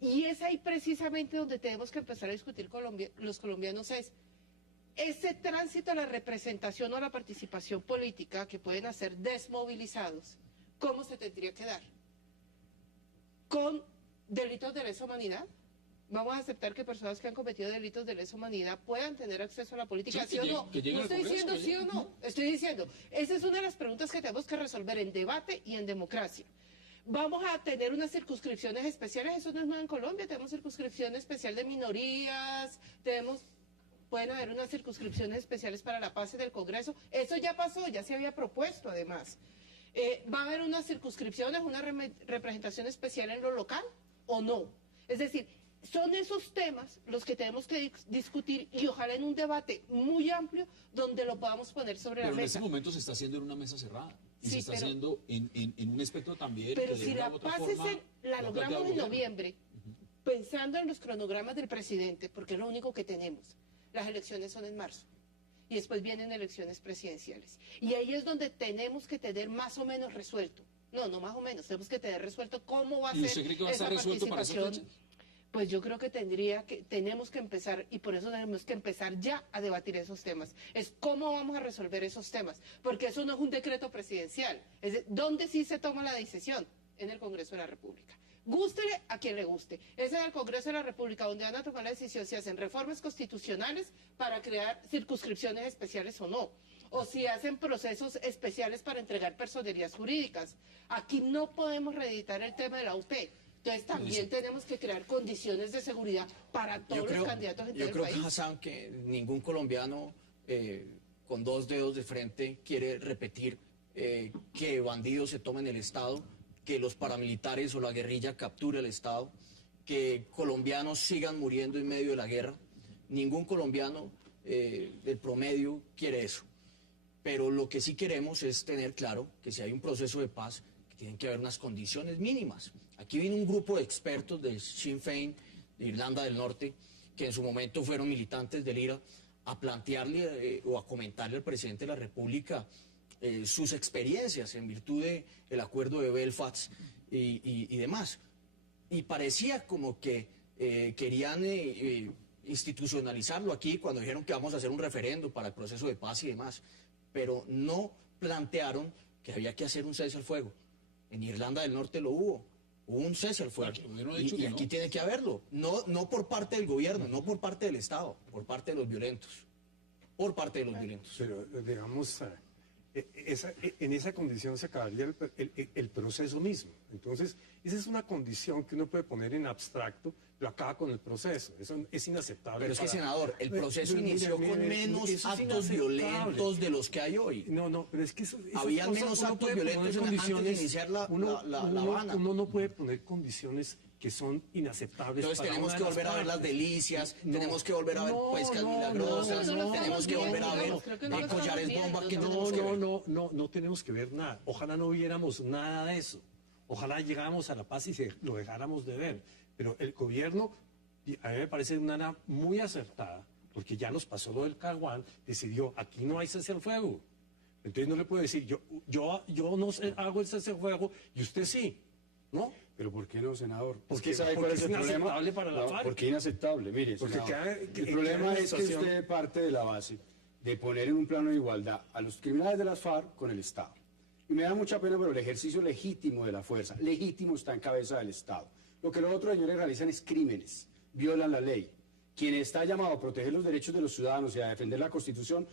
Y es ahí precisamente donde tenemos que empezar a discutir los colombianos es ese tránsito a la representación o a la participación política que pueden hacer desmovilizados, ¿cómo se tendría que dar? ¿Con delitos de lesa humanidad? ¿Vamos a aceptar que personas que han cometido delitos de lesa humanidad puedan tener acceso a la política? Sí, ¿Sí o no? que lleguen No al estoy Congreso, diciendo que sí o no, estoy diciendo, esa es una de las preguntas que tenemos que resolver en debate y en democracia. Vamos a tener unas circunscripciones especiales, eso no es nuevo en Colombia, tenemos circunscripción especial de minorías, pueden haber unas circunscripciones especiales para la paz en el Congreso, eso ya pasó, ya se había propuesto además. ¿Va a haber unas circunscripciones, una representación especial en lo local o no? Es decir, son esos temas los que tenemos que discutir y ojalá en un debate muy amplio donde lo podamos poner sobre Pero la en mesa. este momento se está haciendo en una mesa cerrada. Y Sí, se está pero- haciendo en un espectro también. Pero que de si una la u otra paz forma la lo ha logramos planteado en el gobierno. noviembre, pensando en los cronogramas del presidente, porque es lo único que tenemos, las elecciones son en marzo. Y después vienen elecciones presidenciales. Y ahí es donde tenemos que tener más o menos resuelto. No más o menos, tenemos que tener resuelto cómo va a ¿Y ser usted cree que va a estar esa resuelto para esa participación. fecha? Pues yo creo que tenemos que empezar, y por eso tenemos que empezar ya a debatir esos temas. Es cómo vamos a resolver esos temas, porque eso no es un decreto presidencial. ¿Dónde sí se toma la decisión? En el Congreso de la República. Gústele a quien le guste. Es en el Congreso de la República donde van a tomar la decisión si hacen reformas constitucionales para crear circunscripciones especiales o no. O si hacen procesos especiales para entregar personerías jurídicas. Aquí no podemos reeditar el tema de la UP. Entonces también tenemos que crear condiciones de seguridad para todos los candidatos en todo Yo el creo, país. Hassan, que ningún colombiano con dos dedos de frente quiere repetir que bandidos se tomen el Estado, que los paramilitares o la guerrilla capture el Estado, que colombianos sigan muriendo en medio de la guerra. Ningún colombiano del promedio quiere eso. Pero lo que sí queremos es tener claro que si hay un proceso de paz, que tienen que haber unas condiciones mínimas. Aquí vino un grupo de expertos de Sinn Féin, de Irlanda del Norte, que en su momento fueron militantes del IRA, a plantearle o a comentarle al presidente de la República sus experiencias en virtud del acuerdo de Belfast y demás. Y parecía como que querían institucionalizarlo aquí cuando dijeron que vamos a hacer un referendo para el proceso de paz y demás, pero no plantearon que había que hacer un cese al fuego. En Irlanda del Norte lo hubo un cese al fuego. Aquí el gobierno ha dicho Y que aquí no. tiene que haberlo. No por parte del gobierno, no por parte del Estado, por parte de los violentos. Por parte de los violentos. Pero, digamos, en esa condición se acabaría el proceso mismo. Entonces, esa es una condición que uno puede poner en abstracto, pero acaba con el proceso. Eso es inaceptable. Pero es que, para- senador, el proceso Mire, inició mire, con mire, menos eso es actos inaceptable. violentos de los que hay hoy. No, pero es que Habían menos actos violentos antes de iniciar la Habana. Uno no puede poner condiciones que son inaceptables. Entonces para tenemos una que de las volver a ver las partes. delicias, No, tenemos que volver a ver no, pescas no, milagrosas, no, no, tenemos que no, volver a ver creo que no lo collares estamos bomba que viendo, tenemos que ver. No tenemos que ver nada. Ojalá no viéramos nada de eso. Ojalá llegáramos a la paz y lo dejáramos de ver. Pero el gobierno, a mí me parece una área muy acertada, porque ya nos pasó lo del Caguán, decidió, aquí no hay cese al fuego. Entonces no le puedo decir, yo no hago el cese al fuego y usted sí, ¿no? Pero ¿por qué no, senador? Porque- ¿Sabe cuál porque es es el problema? inaceptable para la No, FARC. ¿por qué inaceptable? Mire, Porque senador, queda- el problema queda es que situación- usted parte de la base de poner en un plano de igualdad a los criminales de las FARC con el Estado. Y me da mucha pena, pero el ejercicio legítimo de la fuerza, legítimo, está en cabeza del Estado. Lo que los otros señores realizan es crímenes, violan la ley. Quien está llamado a proteger los derechos de los ciudadanos y a defender la Constitución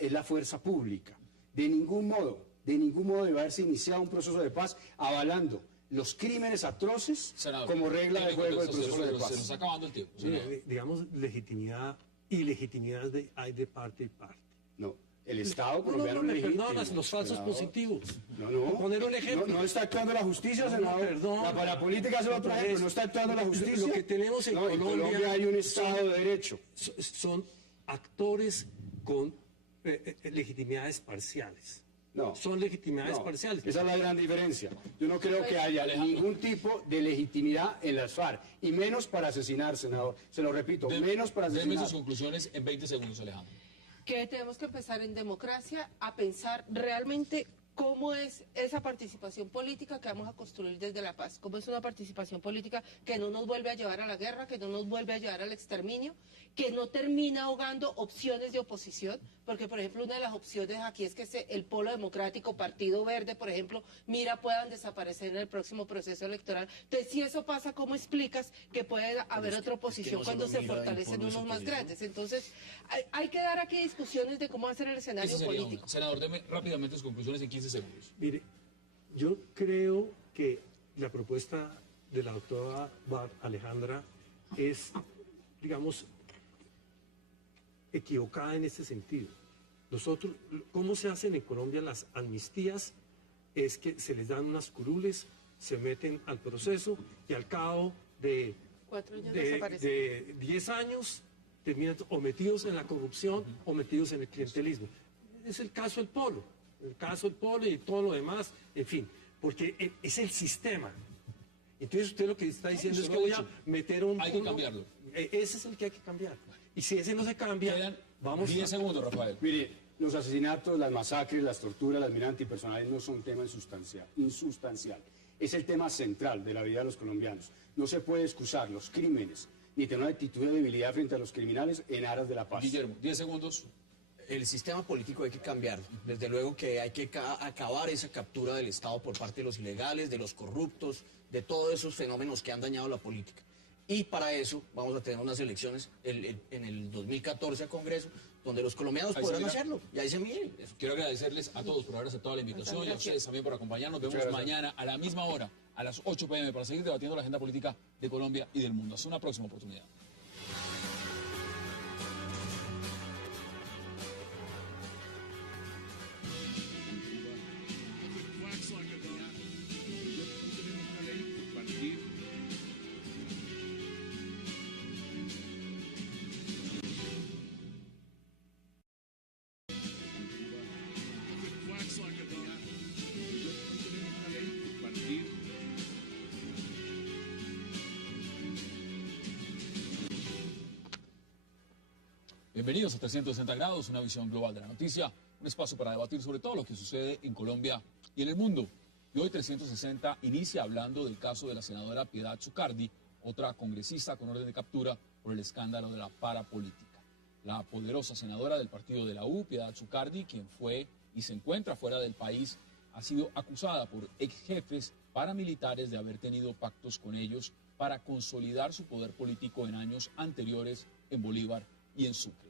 es la fuerza pública. De ningún modo debe haberse iniciado un proceso de paz avalando los crímenes atroces Senador, como regla de juego del proceso de Se nos paz. está acabando el tiempo. Mire, digamos, legitimidad y legitimidad hay de parte y parte. No, el Estado No, colombiano me es legítimo, perdonas los falsos senador. positivos. No. Por poner un ejemplo. No está actuando la justicia, senador. perdón. La parapolítica es otro Otra ejemplo. vez. No está actuando la justicia. Lo que tenemos en No, Colombia hay un Estado de Derecho. son actores con legitimidades parciales. No. Son legitimidades No, parciales. esa es la gran diferencia. Yo no creo que haya ningún tipo de legitimidad en las FARC, y menos para asesinar, senador. Se lo repito, menos para Deme asesinar. sus conclusiones en 20 segundos, Alejandro. Que tenemos que empezar en democracia a pensar realmente cómo es esa participación política que vamos a construir desde la paz, cómo es una participación política que no nos vuelve a llevar a la guerra, que no nos vuelve a llevar al exterminio, que no termina ahogando opciones de oposición, porque por ejemplo una de las opciones aquí es que el Polo Democrático, Partido Verde, por ejemplo, puedan desaparecer en el próximo proceso electoral. Entonces, si eso pasa, ¿cómo explicas que puede haber otra oposición no cuando solo se Mira, fortalecen el Polo es unos más oposición. grandes? Entonces, hay que dar aquí discusiones de cómo hacer el escenario Esa sería político. una. Senador, deme rápidamente sus conclusiones en 15 segundos. Mire, yo creo que la propuesta de la doctora Alejandra es, digamos, equivocada en este sentido. Nosotros, ¿cómo se hacen en Colombia las amnistías? Es que se les dan unas curules, se meten al proceso y al cabo de 4 años desaparecen. de 10 años terminan o metidos en la corrupción o metidos en el clientelismo. Es el caso del Polo, y todo lo demás, en fin, porque es el sistema. Entonces usted lo que está diciendo es usted que lo voy ha a dicho. meter un... Hay que cambiarlo. Ese es el que hay que cambiar. Y si ese no se cambia, Quedan vamos 10 segundos, Rafael. Mire, los asesinatos, las masacres, las torturas, las miras antipersonales no son tema insustancial. Es el tema central de la vida de los colombianos. No se puede excusar los crímenes ni tener una actitud de debilidad frente a los criminales en aras de la paz. Guillermo, 10 segundos. El sistema político hay que cambiarlo. Desde luego que hay que acabar esa captura del Estado por parte de los ilegales, de los corruptos, de todos esos fenómenos que han dañado la política. Y para eso vamos a tener unas elecciones en el 2014 a Congreso, donde los colombianos Ahí podrán se mira. hacerlo. Y ahí se mire. Quiero agradecerles a todos por haber aceptado la invitación y a ustedes también por acompañarnos. Nos vemos mañana a la misma hora, a las 8 p.m. para seguir debatiendo la agenda política de Colombia y del mundo. Hasta una próxima oportunidad. Bienvenidos a 360 grados, una visión global de la noticia, un espacio para debatir sobre todo lo que sucede en Colombia y en el mundo. Y hoy 360 inicia hablando del caso de la senadora Piedad Zucardi, otra congresista con orden de captura por el escándalo de la parapolítica. La poderosa senadora del partido de la U, Piedad Zucardi, quien fue y se encuentra fuera del país, ha sido acusada por ex jefes paramilitares de haber tenido pactos con ellos para consolidar su poder político en años anteriores en Bolívar y en Sucre.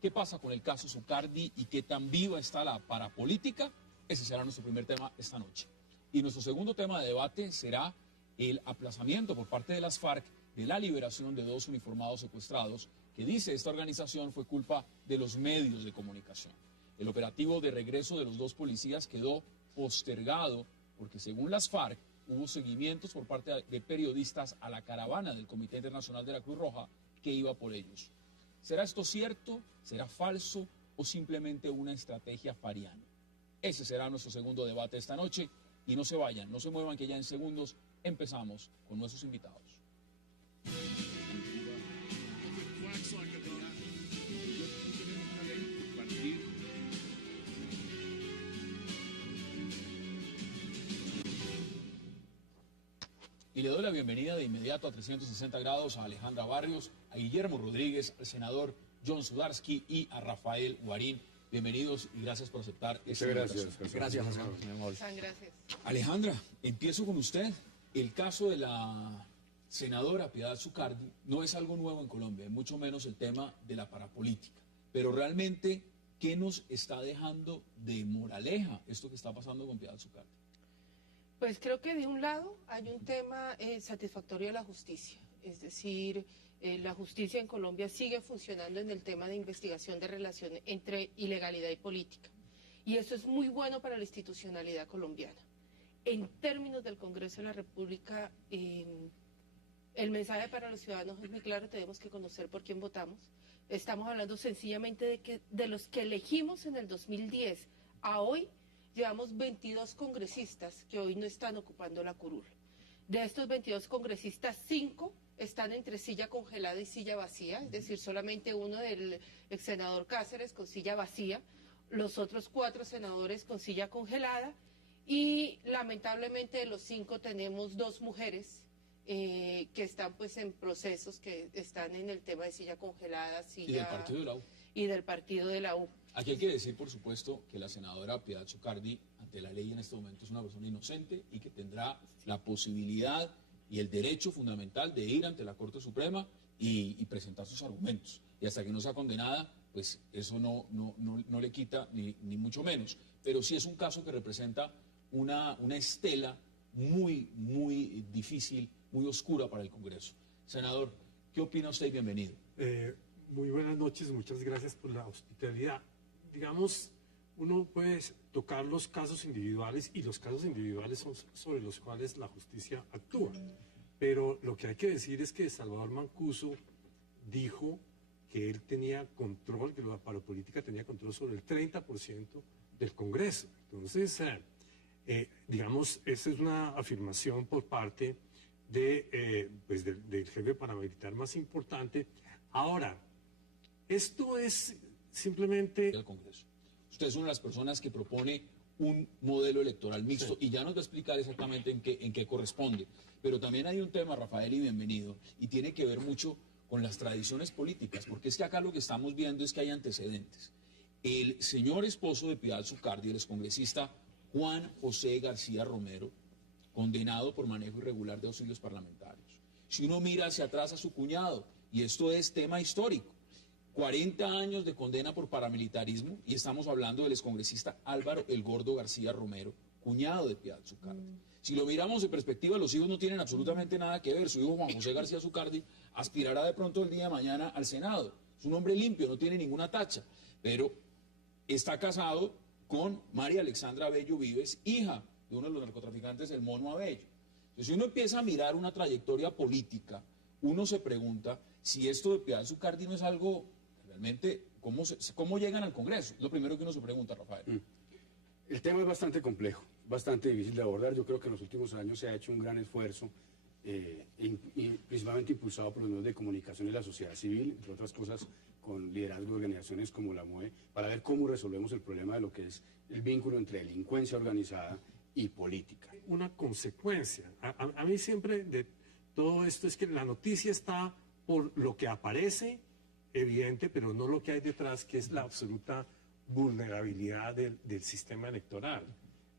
¿Qué pasa con el caso Zucardi y qué tan viva está la parapolítica? Ese será nuestro primer tema esta noche. Y nuestro segundo tema de debate será el aplazamiento por parte de las FARC de la liberación de 2 uniformados secuestrados que dice esta organización fue culpa de los medios de comunicación. El operativo de regreso de los 2 policías quedó postergado porque según las FARC hubo seguimientos por parte de periodistas a la caravana del Comité Internacional de la Cruz Roja que iba por ellos. ¿Será esto cierto? ¿Será falso? ¿O simplemente una estrategia fariana? Ese será nuestro segundo debate esta noche. Y no se vayan, no se muevan, que ya en segundos empezamos con nuestros invitados. Y le doy la bienvenida de inmediato a 360 grados a Alejandra Barrios, a Guillermo Rodríguez, al senador John Sudarsky y a Rafael Guarín. bienvenidos y gracias por aceptar Muchas esta gracias. invitación. Gracias, Hassan. Muy amable. Muchas gracias. Alejandra, empiezo con usted. El caso de la senadora Piedad Zucardi no es algo nuevo en Colombia, mucho menos el tema de la parapolítica. Pero realmente, ¿qué nos está dejando de moraleja esto que está pasando con Piedad Zucardi? Pues creo que de un lado hay un tema satisfactorio de la justicia, es decir, la justicia en Colombia sigue funcionando en el tema de investigación de relaciones entre ilegalidad y política. Y eso es muy bueno para la institucionalidad colombiana. En términos del Congreso de la República, el mensaje para los ciudadanos es muy claro, tenemos que conocer por quién votamos. Estamos hablando sencillamente de los que elegimos en el 2010 a hoy, llevamos 22 congresistas que hoy no están ocupando la curul. De estos 22 congresistas, 5 están entre silla congelada y silla vacía, es decir, solamente uno del ex senador Cáceres con silla vacía, los otros 4 senadores con silla congelada y lamentablemente de los 5 tenemos 2 mujeres que están pues en procesos, que están en el tema de silla congelada, Y del partido de la U. y del partido de la U. Aquí hay que decir, por supuesto, que la senadora Piedad Zucardi, ante la ley en este momento, es una persona inocente y que tendrá la posibilidad y el derecho fundamental de ir ante la Corte Suprema y presentar sus argumentos. Y hasta que no sea condenada, pues eso no le quita ni mucho menos. Pero sí es un caso que representa una estela muy difícil, muy oscura para el Congreso. Senador, ¿qué opina usted y bienvenido? Muy buenas noches, muchas gracias por la hospitalidad. Digamos, uno puede tocar los casos individuales y los casos individuales son sobre los cuales la justicia actúa. Pero lo que hay que decir es que Salvador Mancuso dijo que él tenía control, que la parapolítica tenía control sobre el 30% del Congreso. Entonces, digamos, esa es una afirmación por parte del jefe paramilitar más importante. Ahora, esto es simplemente... Al Congreso. Usted es una de las personas que propone un modelo electoral mixto y ya nos va a explicar exactamente en qué corresponde. Pero también hay un tema, Rafael, y bienvenido, y tiene que ver mucho con las tradiciones políticas, porque es que acá lo que estamos viendo es que hay antecedentes. El señor esposo de Piedad Zucardi, el excongresista Juan José García Romero, condenado por manejo irregular de auxilios parlamentarios. Si uno mira hacia atrás a su cuñado, y esto es tema histórico, 40 años de condena por paramilitarismo, y estamos hablando del excongresista Álvaro El Gordo García Romero, cuñado de Piedad Zucardi. Si lo miramos en perspectiva, los hijos no tienen absolutamente nada que ver. Su hijo Juan José García Zucardi aspirará de pronto el día de mañana al Senado. Es un hombre limpio, no tiene ninguna tacha, pero está casado con María Alexandra Abello Vives, hija de uno de los narcotraficantes, el Mono Abello. Entonces, si uno empieza a mirar una trayectoria política, uno se pregunta si esto de Piedad Zucardi no es algo realmente, ¿cómo llegan al Congreso? Es lo primero que uno se pregunta, Rafael. El tema es bastante complejo, bastante difícil de abordar. Yo creo que en los últimos años se ha hecho un gran esfuerzo, principalmente impulsado por los medios de comunicación y la sociedad civil, entre otras cosas con liderazgo de organizaciones como la MOE, para ver cómo resolvemos el problema de lo que es el vínculo entre delincuencia organizada y política. Una consecuencia. A mí siempre de todo esto es que la noticia está por lo que aparece evidente, pero no lo que hay detrás, que es la absoluta vulnerabilidad del sistema electoral.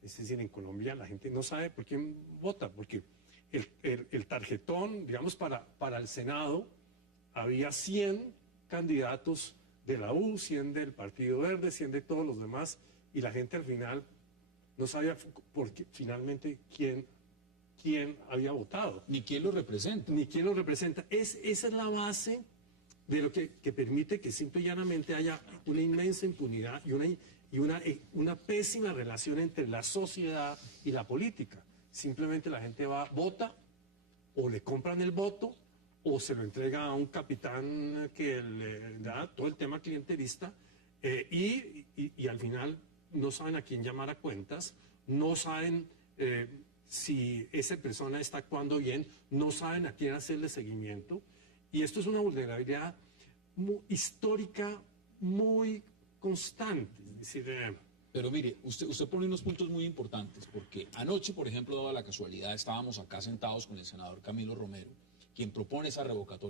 Es decir, en Colombia la gente no sabe por quién vota, porque el tarjetón, digamos, para el Senado, había 100 candidatos de la U, 100 del Partido Verde, 100 de todos los demás, y la gente al final no sabía finalmente quién había votado. Ni quién lo representa. Ni quién lo representa. Esa es la base de lo que permite que simple y llanamente haya una inmensa impunidad y una pésima relación entre la sociedad y la política. Simplemente la gente vota, o le compran el voto, o se lo entrega a un capitán que le da todo el tema clientelista, y al final no saben a quién llamar a cuentas, no saben si esa persona está actuando bien, no saben a quién hacerle seguimiento. Y esto es una vulnerabilidad histórica muy constante. Es decir, pero mire, usted pone unos puntos muy importantes, porque anoche, por ejemplo, dada la casualidad, estábamos acá sentados con el senador Camilo Romero, quien propone esa revocatoria